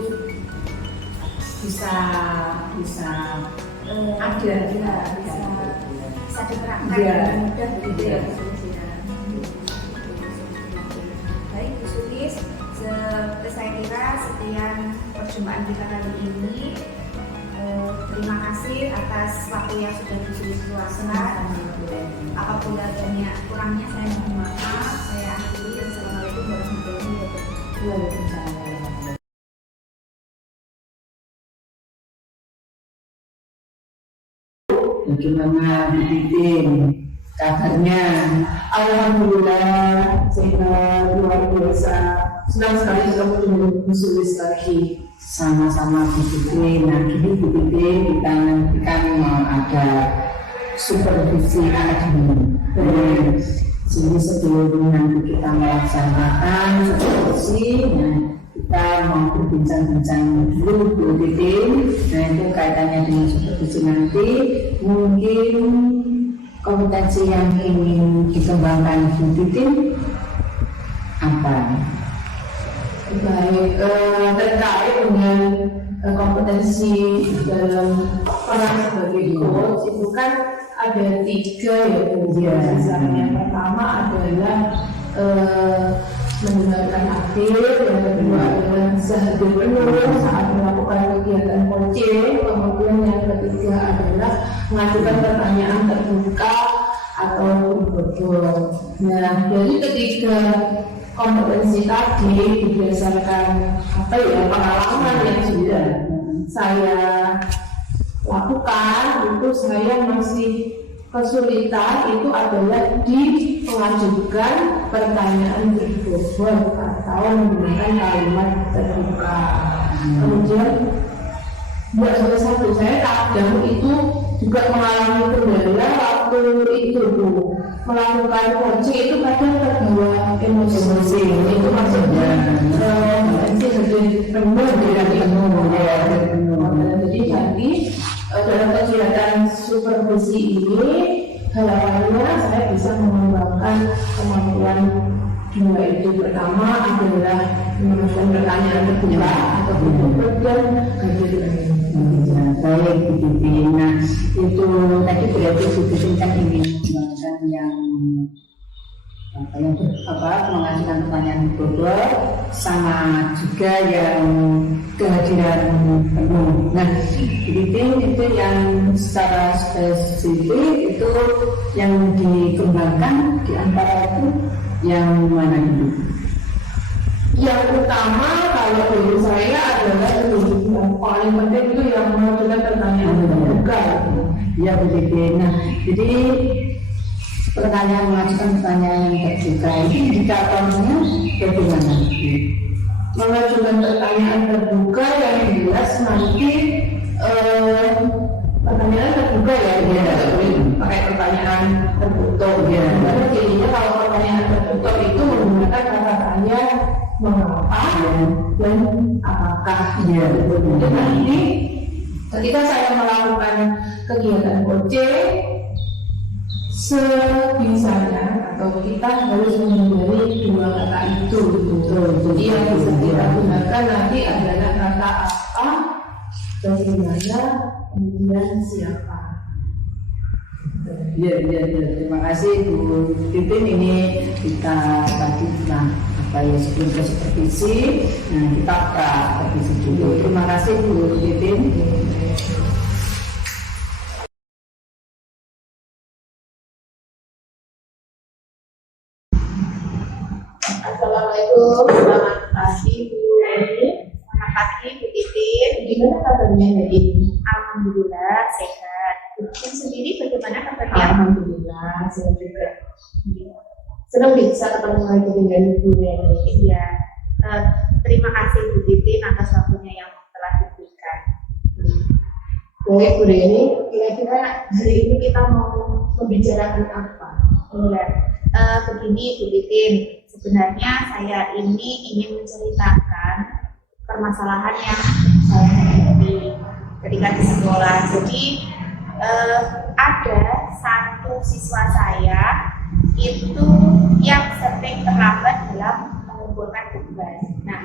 bisa ada bisa diterapkan ya, dengan mudah begitu ya Bu ya. Sulis ya. Baik Bu Sulis, saya kira sekian perjumpaan kita kali ini. Terima kasih atas waktu yang sudah Bu Sulis luangkan. Apabila banyak kurangnya saya mohon maaf. Saya akhiri. Assalamualaikum warahmatullahi wabarakatuh. Waalaikumsalam. Bagaimana Bu Titin kabarnya? Alhamdulillah sehat, luar biasa. Senang sekali bisa bertemu Bu Sulis lagi. Sama-sama Bu Titin. Nah, gini Bu Titin, kita nanti kan mau ada supervisi akademi. Jadi sebelum nanti kita melaksanakan supervisi, nah kita mau berbincang-bincang dulu Bu Titin. Nah, itu kaitannya dengan supervisi nanti. Mungkin kompetensi yang ingin dikembangkan Bu Titin apa? Baik, terkait dengan kompetensi dalam peran sebagai coach itu kan ada 3 ya Bu. Yang pertama adalah mendengarkan aktif, yang kedua adalah bisa hadir penuh saat melakukan kegiatan coaching, kemudian yang ketiga adalah mengajukan pertanyaan terbuka atau berbobot. Nah, dari ketiga kompetensi tadi berdasarkan pengalaman yang sudah saya lakukan, itu saya masih kesulitan itu adalah di mengajukan pertanyaan berbobot atau menggunakan kalimat terbuka. Kemudian buat salah satu saya kadang itu juga mengalami kendala waktu itu Bu melakukan coaching itu kadang terbawa emosi itu maksudnya mengembangkan kemampuan dua itu. Pertama adalah mengajukan pertanyaan terbuka atau open dan Baik, Bu Titi. Nah, itu tadi berarti Bu Titi kan ingin mengembangkan yang mengajukan pertanyaan bobot sama juga yang kehadiran penuh. Nah, itu yang secara spesifik itu yang dikembangkan di antara itu yang mana itu? Yang utama kalau dari saya adalah yang paling penting itu yang mengajukan pertanyaan terbuka. Ya begitu. Nah, jadi mengajukan pertanyaan terbuka ini indikatornya bagaimana? Mengajukan pertanyaan terbuka yang jelas nanti pertanyaan terbuka ya, pakai pertanyaan tertutup ya. Karena jadinya kalau pertanyaan tertutup itu menggunakan kata tanya mengapa dan apakah ya. Jadi nanti ketika saya melakukan kegiatan coaching sebisanya atau kita harus menghindari dua kata itu. Jadi yang bisa kita gunakan nanti adalah kata apa, bagaimana, kemudian siapa. Ya. Terima kasih Bu Titin. Ini kita tadi sebelum ke supervisi, nah kita supervisi dulu. Terima kasih Bu Titin. Assalamualaikum, selamat pagi Bu Eni. Selamat pagi Bu Titin. Gimana kabarnya hari ini? Alhamdulillah sehat. Bu Titin sendiri bagaimana kabarnya? Alhamdulillah, saya juga. Senang bisa ketemu lagi dengan Bu Eni. Iya. Terima kasih Bu Titin atas waktunya yang telah diberikan. Baik Bu Eni, kira-kira hari ini kita mau membicarakan apa? Iya. Begini Bu Titin, sebenarnya saya ini ingin menceritakan permasalahan yang saya hadapi ketika di sekolah. Jadi ada satu siswa saya itu yang sering terlambat dalam mengumpulkan tugas. Nah,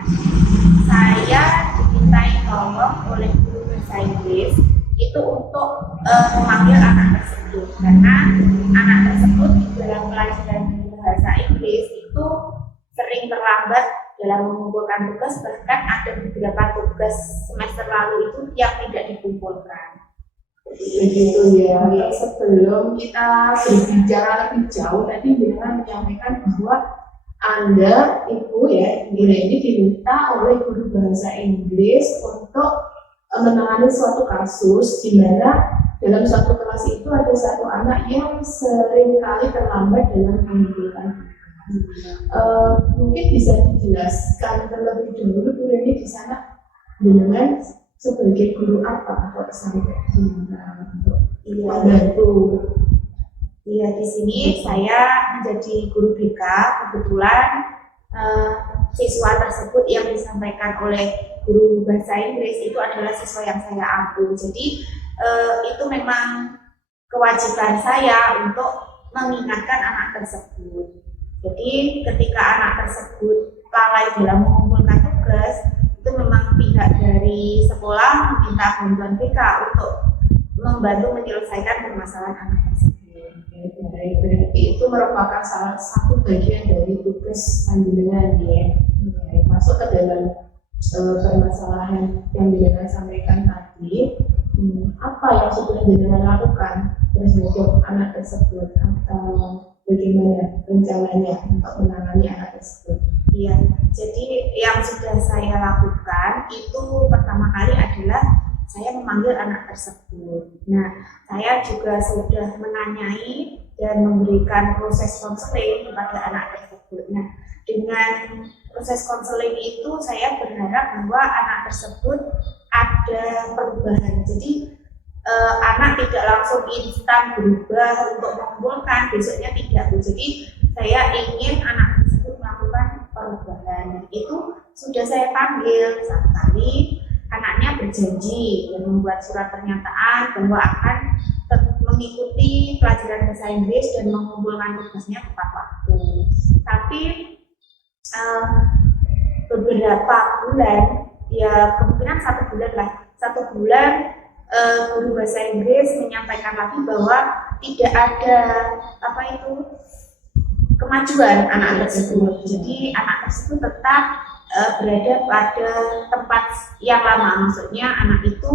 saya dimintai tolong oleh guru bahasa Inggris itu untuk memanggil anak tersebut, karena anak tersebut di dalam pelajaran bahasa Inggris itu sering terlambat dalam mengumpulkan tugas, bahkan ada beberapa tugas semester lalu itu yang tidak dikumpulkan. Begitu ya. Sebelum kita berbicara lebih jauh, tadi Bina menyampaikan bahwa Anda, Ibu ya, ini diminta oleh guru bahasa Inggris untuk menangani suatu kasus di mana dalam suatu kelas itu ada satu anak yang sering kali terlambat dalam mengumpulkan. Mungkin bisa dijelaskan terlebih dahulu Bu Reni di sana dengan sebagai guru apa kok sampai membantu? Iya, di sini saya menjadi guru BK. Kebetulan siswa tersebut yang disampaikan oleh guru bahasa Inggris itu adalah siswa yang saya ambil. Jadi itu memang kewajiban saya untuk mengingatkan anak tersebut. Jadi ketika anak tersebut lalai dalam mengumpulkan tugas, itu memang pihak dari sekolah meminta bantuan BK untuk membantu menyelesaikan permasalahan anak tersebut. Baik, berarti itu merupakan salah satu bagian dari tugas panjenengan ya, masuk ke dalam permasalahan yang Bina sampaikan tadi. Apa yang sudah Bina lakukan terhadap anak tersebut, atau bagaimana rencananya untuk menangani anak tersebut? Iya, jadi yang sudah saya lakukan itu pertama kali adalah saya memanggil anak tersebut. Nah, saya juga sudah menanyai dan memberikan proses konseling kepada anak tersebut. Nah, dengan proses konseling itu saya berharap bahwa anak tersebut ada perubahan. Jadi anak tidak langsung instan berubah untuk mengumpulkan, besoknya tidak. Jadi saya ingin anak tersebut melakukan perubahan. Itu sudah saya panggil satu kali, anaknya berjanji dan membuat surat pernyataan bahwa akan mengikuti pelajaran bahasa Inggris dan mengumpulkan tugasnya tepat waktu. Tapi beberapa bulan, ya kemungkinan 1 bulan lah, 1 bulan guru bahasa Inggris menyampaikan lagi bahwa tidak ada kemajuan anak tersebut. Jadi anak tersebut tetap berada pada tempat yang lama, maksudnya anak itu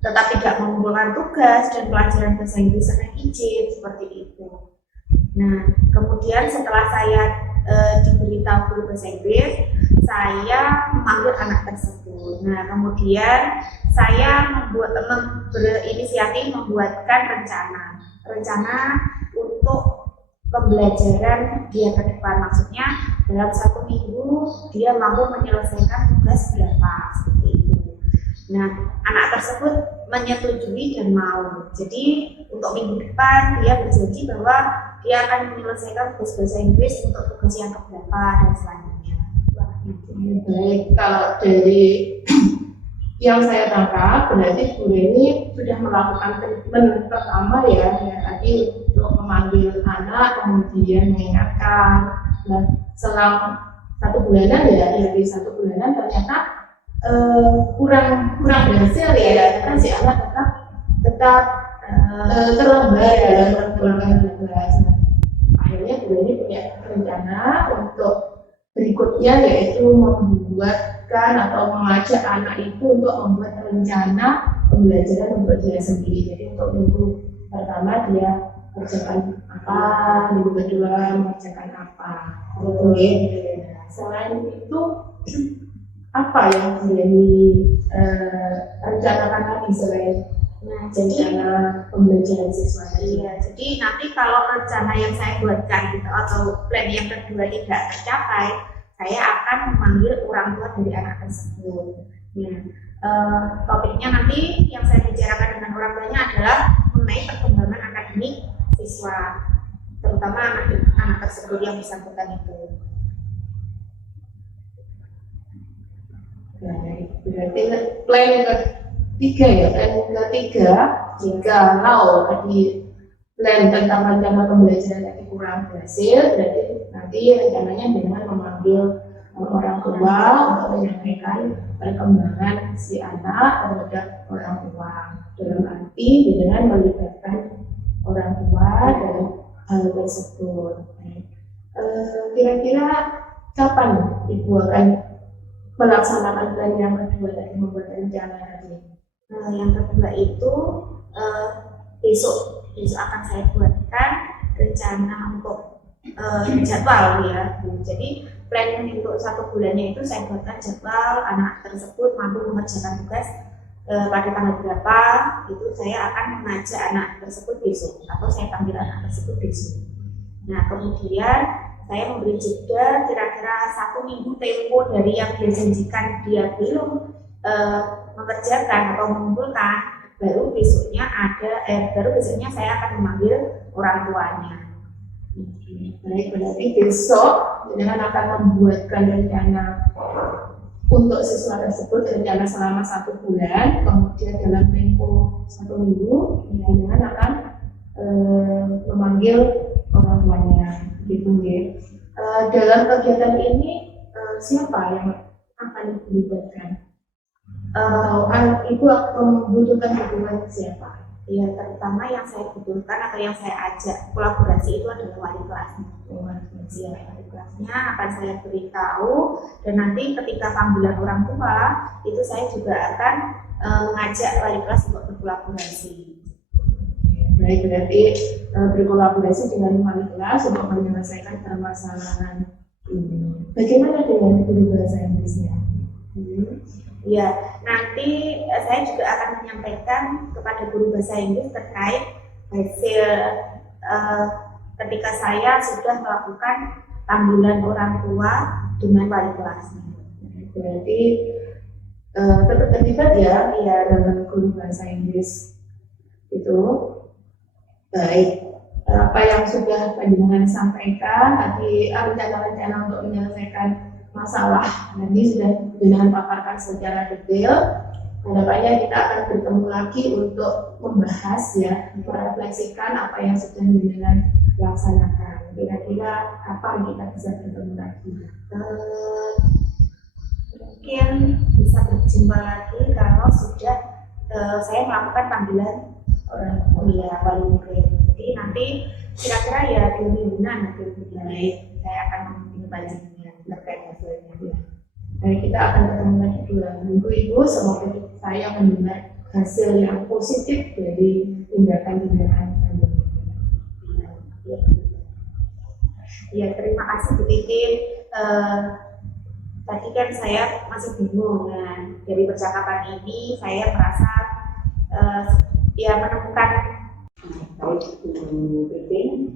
tetap tidak mengumpulkan tugas dan pelajaran bahasa Inggris dengan izin seperti itu. Nah, kemudian setelah saya diberitahu guru bahasa Inggris, saya memanggil anak tersebut. Nah, kemudian saya berinisiatif membuatkan rencana untuk pembelajaran dia ke depan. Maksudnya dalam 1 minggu dia mampu menyelesaikan tugas berapa, seperti itu. Nah, anak tersebut menyetujui dan mau. Jadi untuk minggu depan dia berjanji bahwa dia akan menyelesaikan tugas bahasa Inggris untuk tugas yang keberapa dan selanjutnya. Baik, kalau dari yang saya tangkap berarti guru ini sudah melakukan treatment pertama ya tadi untuk memanggil anak, kemudian mengingatkan. Nah, selang 1 bulanan ya dari 1 bulanan ternyata kurang berhasil ya, karena si anak tetap terlambat dalam mengumpulkan tugas. Akhirnya guru ini punya rencana untuk berikutnya, yaitu membuatkan atau mengajak anak itu untuk membuat rencana pembelajaran untuk dia sendiri. Jadi untuk minggu pertama dia mengerjakan apa, minggu kedua mengerjakan apa. Oke. Selain itu apa yang menjadi rencanakan lagi selain rencana pembelajaran siswa? Iya, jadi nanti kalau rencana yang saya buatkan gitu, atau plan yang kedua tidak tercapai, saya akan memanggil orang tua dari anak tersebut. Topiknya nanti yang saya bicarakan dengan orang tuanya adalah mengenai perkembangan akademik siswa, terutama anak tersebut yang bersangkutan itu. Berarti plan ketiga ya, plan ketiga jikalau tadi plan tentang rencana pembelajaran tadi kurang berhasil, berarti nanti rencananya dengan memanggil orang tua untuk menyampaikan perkembangan si anak terhadap orang tua, dalam arti dengan melibatkan orang tua dalam hal tersebut. Kira-kira kapan ibu akan melaksanakan plan yang kedua tadi, membuat rencana tadi? Yang kedua itu besok akan saya buatkan rencana untuk jadwal ya. Jadi plan untuk 1 bulannya itu saya buatkan jadwal anak tersebut mampu mengerjakan tugas pada tanggal berapa. Itu saya akan mengajak anak tersebut besok, atau saya panggil anak tersebut besok. Nah, kemudian saya memberi jeda kira-kira 1 minggu tempo dari yang dia janjikan dia belum mengerjakan atau mengumpulkan, baru besoknya saya akan memanggil orang tuanya. Baik, berarti besok dengan akan membuatkan rencana untuk siswa tersebut, rencana selama 1 bulan, kemudian dalam tempo 1 minggu dengan akan memanggil orang tuanya, gitu ya. Dalam kegiatan ini siapa yang akan dilibatkan? Ibu membutuhkan dukungan siapa? Ya, terutama yang saya butuhkan atau yang saya ajak kolaborasi itu adalah wali kelasnya. Wali kelasnya akan saya beritahu, dan nanti ketika panggilan orang tua itu saya juga akan mengajak wali kelas untuk berkolaborasi. Baik, berarti berkolaborasi dengan wali kelas untuk menyelesaikan permasalahan ini. Bagaimana dengan guru bahasa Inggrisnya? Ya, nanti saya juga akan menyampaikan kepada guru bahasa Inggris terkait hasil ketika saya sudah melakukan panggilan orang tua dengan wali kelasnya. Berarti tetap terlibat ya dalam guru bahasa Inggris itu. Baik, apa yang sudah panjenengan sampaikan tadi, rencana-rencana untuk menyelesaikan masalah. Nanti sudah dengan paparkan secara detail. Harapannya kita akan bertemu lagi untuk membahas ya, merefleksikan apa yang sudah dengan laksanakan. Kira-kira kapan kita bisa bertemu lagi? Mungkin bisa berjumpa lagi kalau sudah saya melakukan panggilan orang wali murid. Jadi nanti kira-kira ya 2 mingguan saya akan menghubungi panjenengan terkait hasilnya. Baik, kita akan ketemu lagi 2 minggu Ibu. Semoga saya mendengar hasil yang positif dari tindakan-tindakan Ya, terima kasih Bu Titin. Tadi kan saya masih bingung ya. Dari percakapan ini saya merasa ya menemukan Baik Bu Titin,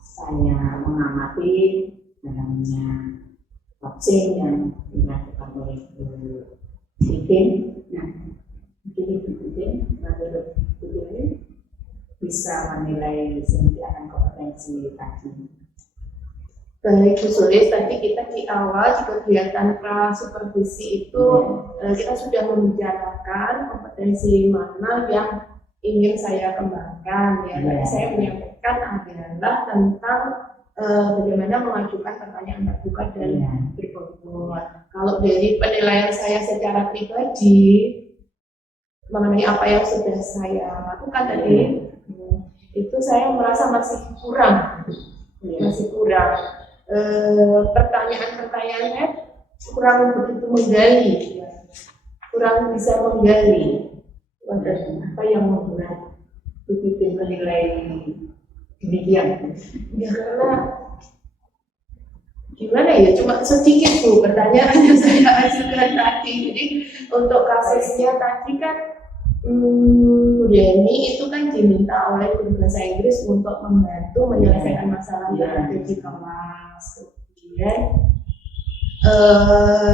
saya mengamati dalamnya coaching yang dilakukan oleh Bu Titin. Nah, begini Bu Titin, menurut Bu Titin bisa menilai akan kompetensi tadi. Baik, Bu Sulis, tadi kita di awal di kegiatan pra-supervisi itu kita sudah membicarakan kompetensi mana yang ingin saya kembangkan ya. Tadi saya menyampaikan adalah tentang bagaimana mengajukan pertanyaan terbuka dan berbobot. Kalau dari penilaian saya secara pribadi mengenai apa yang sudah saya lakukan tadi, itu saya merasa masih kurang. Pertanyaan-pertanyaannya kurang begitu menggali, kurang bisa menggali apa yang membuat begitu menilai demikian. Ya karena gimana ya, cuma sedikit Bu pertanyaan yang saya ajukan tadi. Jadi untuk kasusnya tadi kan Bu Deni itu kan diminta oleh guru bahasa Inggris untuk membantu menyelesaikan masalah yang ada di kelas. Kemudian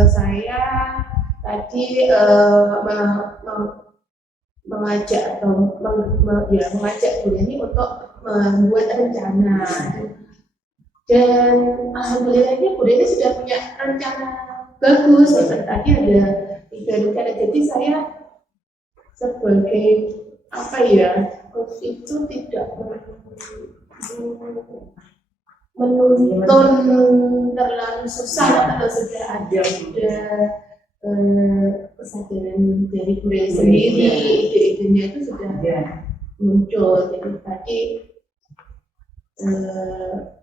saya tadi mengajak mengajak Bu Deni untuk membuat rencana. Dan alhamdulillahnya Bu Deni sudah punya rencana bagus. Tadi ada 3 rencana. Jadi saya sebagai apa ya, itu tidak menuntun terlalu susah atau sudah ada kesadaran dari Bu Deni sendiri, ide-idenya itu sudah muncul. Jadi tadi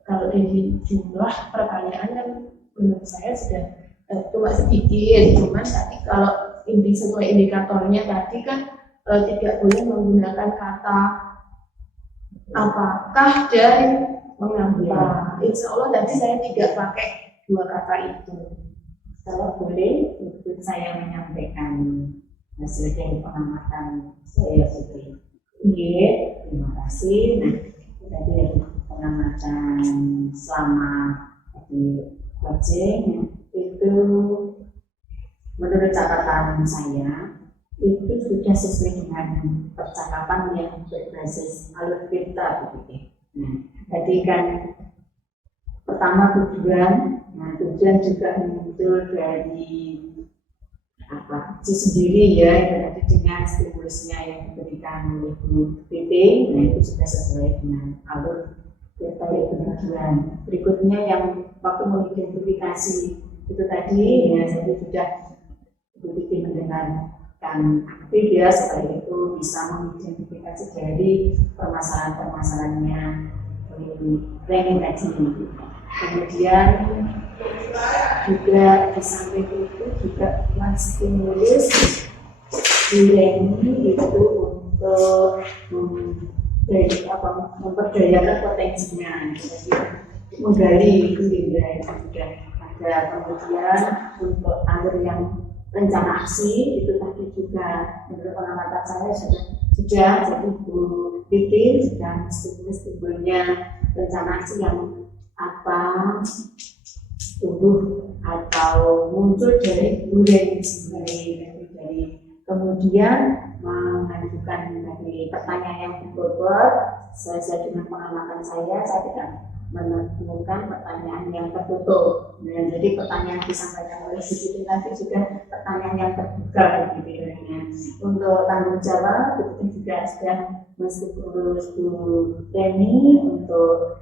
kalau dari jumlah pertanyaan kan menurut saya sudah cuma sedikit, cuman tadi kalau sesuai indikatornya tadi kan tidak boleh menggunakan kata apakah dan mengapa. Insya Allah tadi saya tidak pakai 2 kata itu. Kalau boleh, untuk saya menyampaikan hasil dari pengamatan saya Siti. Terima kasih. Nah, tadi dari pengamatan selama di coaching itu menurut catatan saya itu sudah sesuai dengan percakapan yang berbasis alur kita begitu. Nah, tadi kan pertama tujuan juga muncul dari si sendiri ya, itu dengan stimulusnya yang diberikan oleh Bu Titin. Nah, itu sudah sesuai dengan alur kita itu tujuan. Berikutnya yang waktu mengidentifikasi itu tadi ya, saya sudah Bu Titin mendengarkan aktif ya, setelah itu bisa mengidentifikasi dari permasalahan-permasalahannya planning tadi. Kemudian juga di samping itu juga menstimulus diri itu untuk memperdayakan potensinya, jadi menggali itu ya, sudah ada. Kemudian untuk alur yang rencana aksi itu tadi juga menurut pengamatan saya sudah jadi Bu Titin sudah stimulus-stimulusnya rencana aksi yang apa tumbuh atau muncul dari budaya sendiri. Dari kemudian mengajukan dari pertanyaan yang berbobot sesuai dengan pengamatan saya tidak menemukan pertanyaan yang tertutup. Nah, jadi pertanyaan disampaikan oleh Siti tadi juga pertanyaan yang terbuka gitu ya. Untuk tanggung jawab itu juga sedang masih perlu training untuk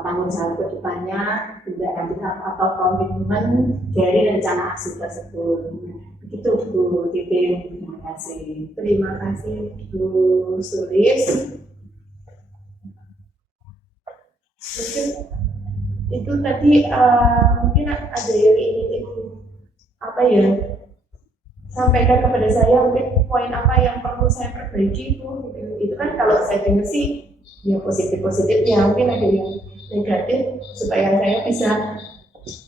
tanggung jawab kedepannya, tidak lanjut atau komitmen dari rencana aksi tersebut. Begitu Bu Titin, terima kasih. Terima kasih Bu Sulis. Mungkin itu tadi mungkin ada yang ingin sampaikan kepada saya, mungkin poin apa yang perlu saya perbaiki itu kan kalau saya dengar sih ya positifnya, mungkin ada yang negatif supaya saya bisa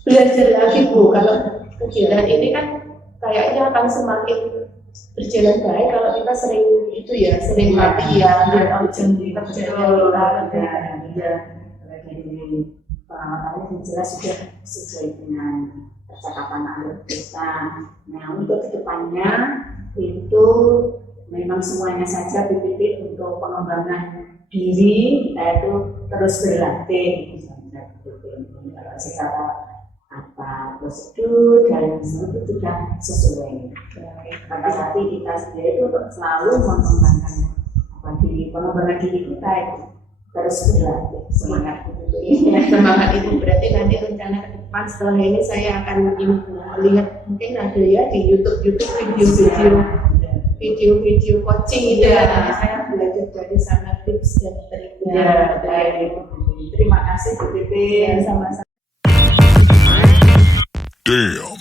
belajar lagi Bu. Kalau kegiatan ini kan kayaknya akan semakin berjalan baik kalau kita sering latihan atau janji kerja kita. Dari pengamatannya jelas sudah sesuai dengan percakapan akhir kita. Nah, untuk kedepannya itu memang semuanya saja titik untuk pengembangan diri kita itu terus berlatih. Kalau secara prosedur dan itu sudah sesuai. Tapi kita sendiri itu untuk selalu mengembangkan pengembangan diri kita itu terus berlatih. Semangat itu berarti nanti rencana ke depan setelah ini saya akan melihat mungkin ada ya di YouTube video coaching gitu ya. Nanti saya belajar dari sana tips dan triknya. Terima kasih Bu Titin. Sama-sama. Damn.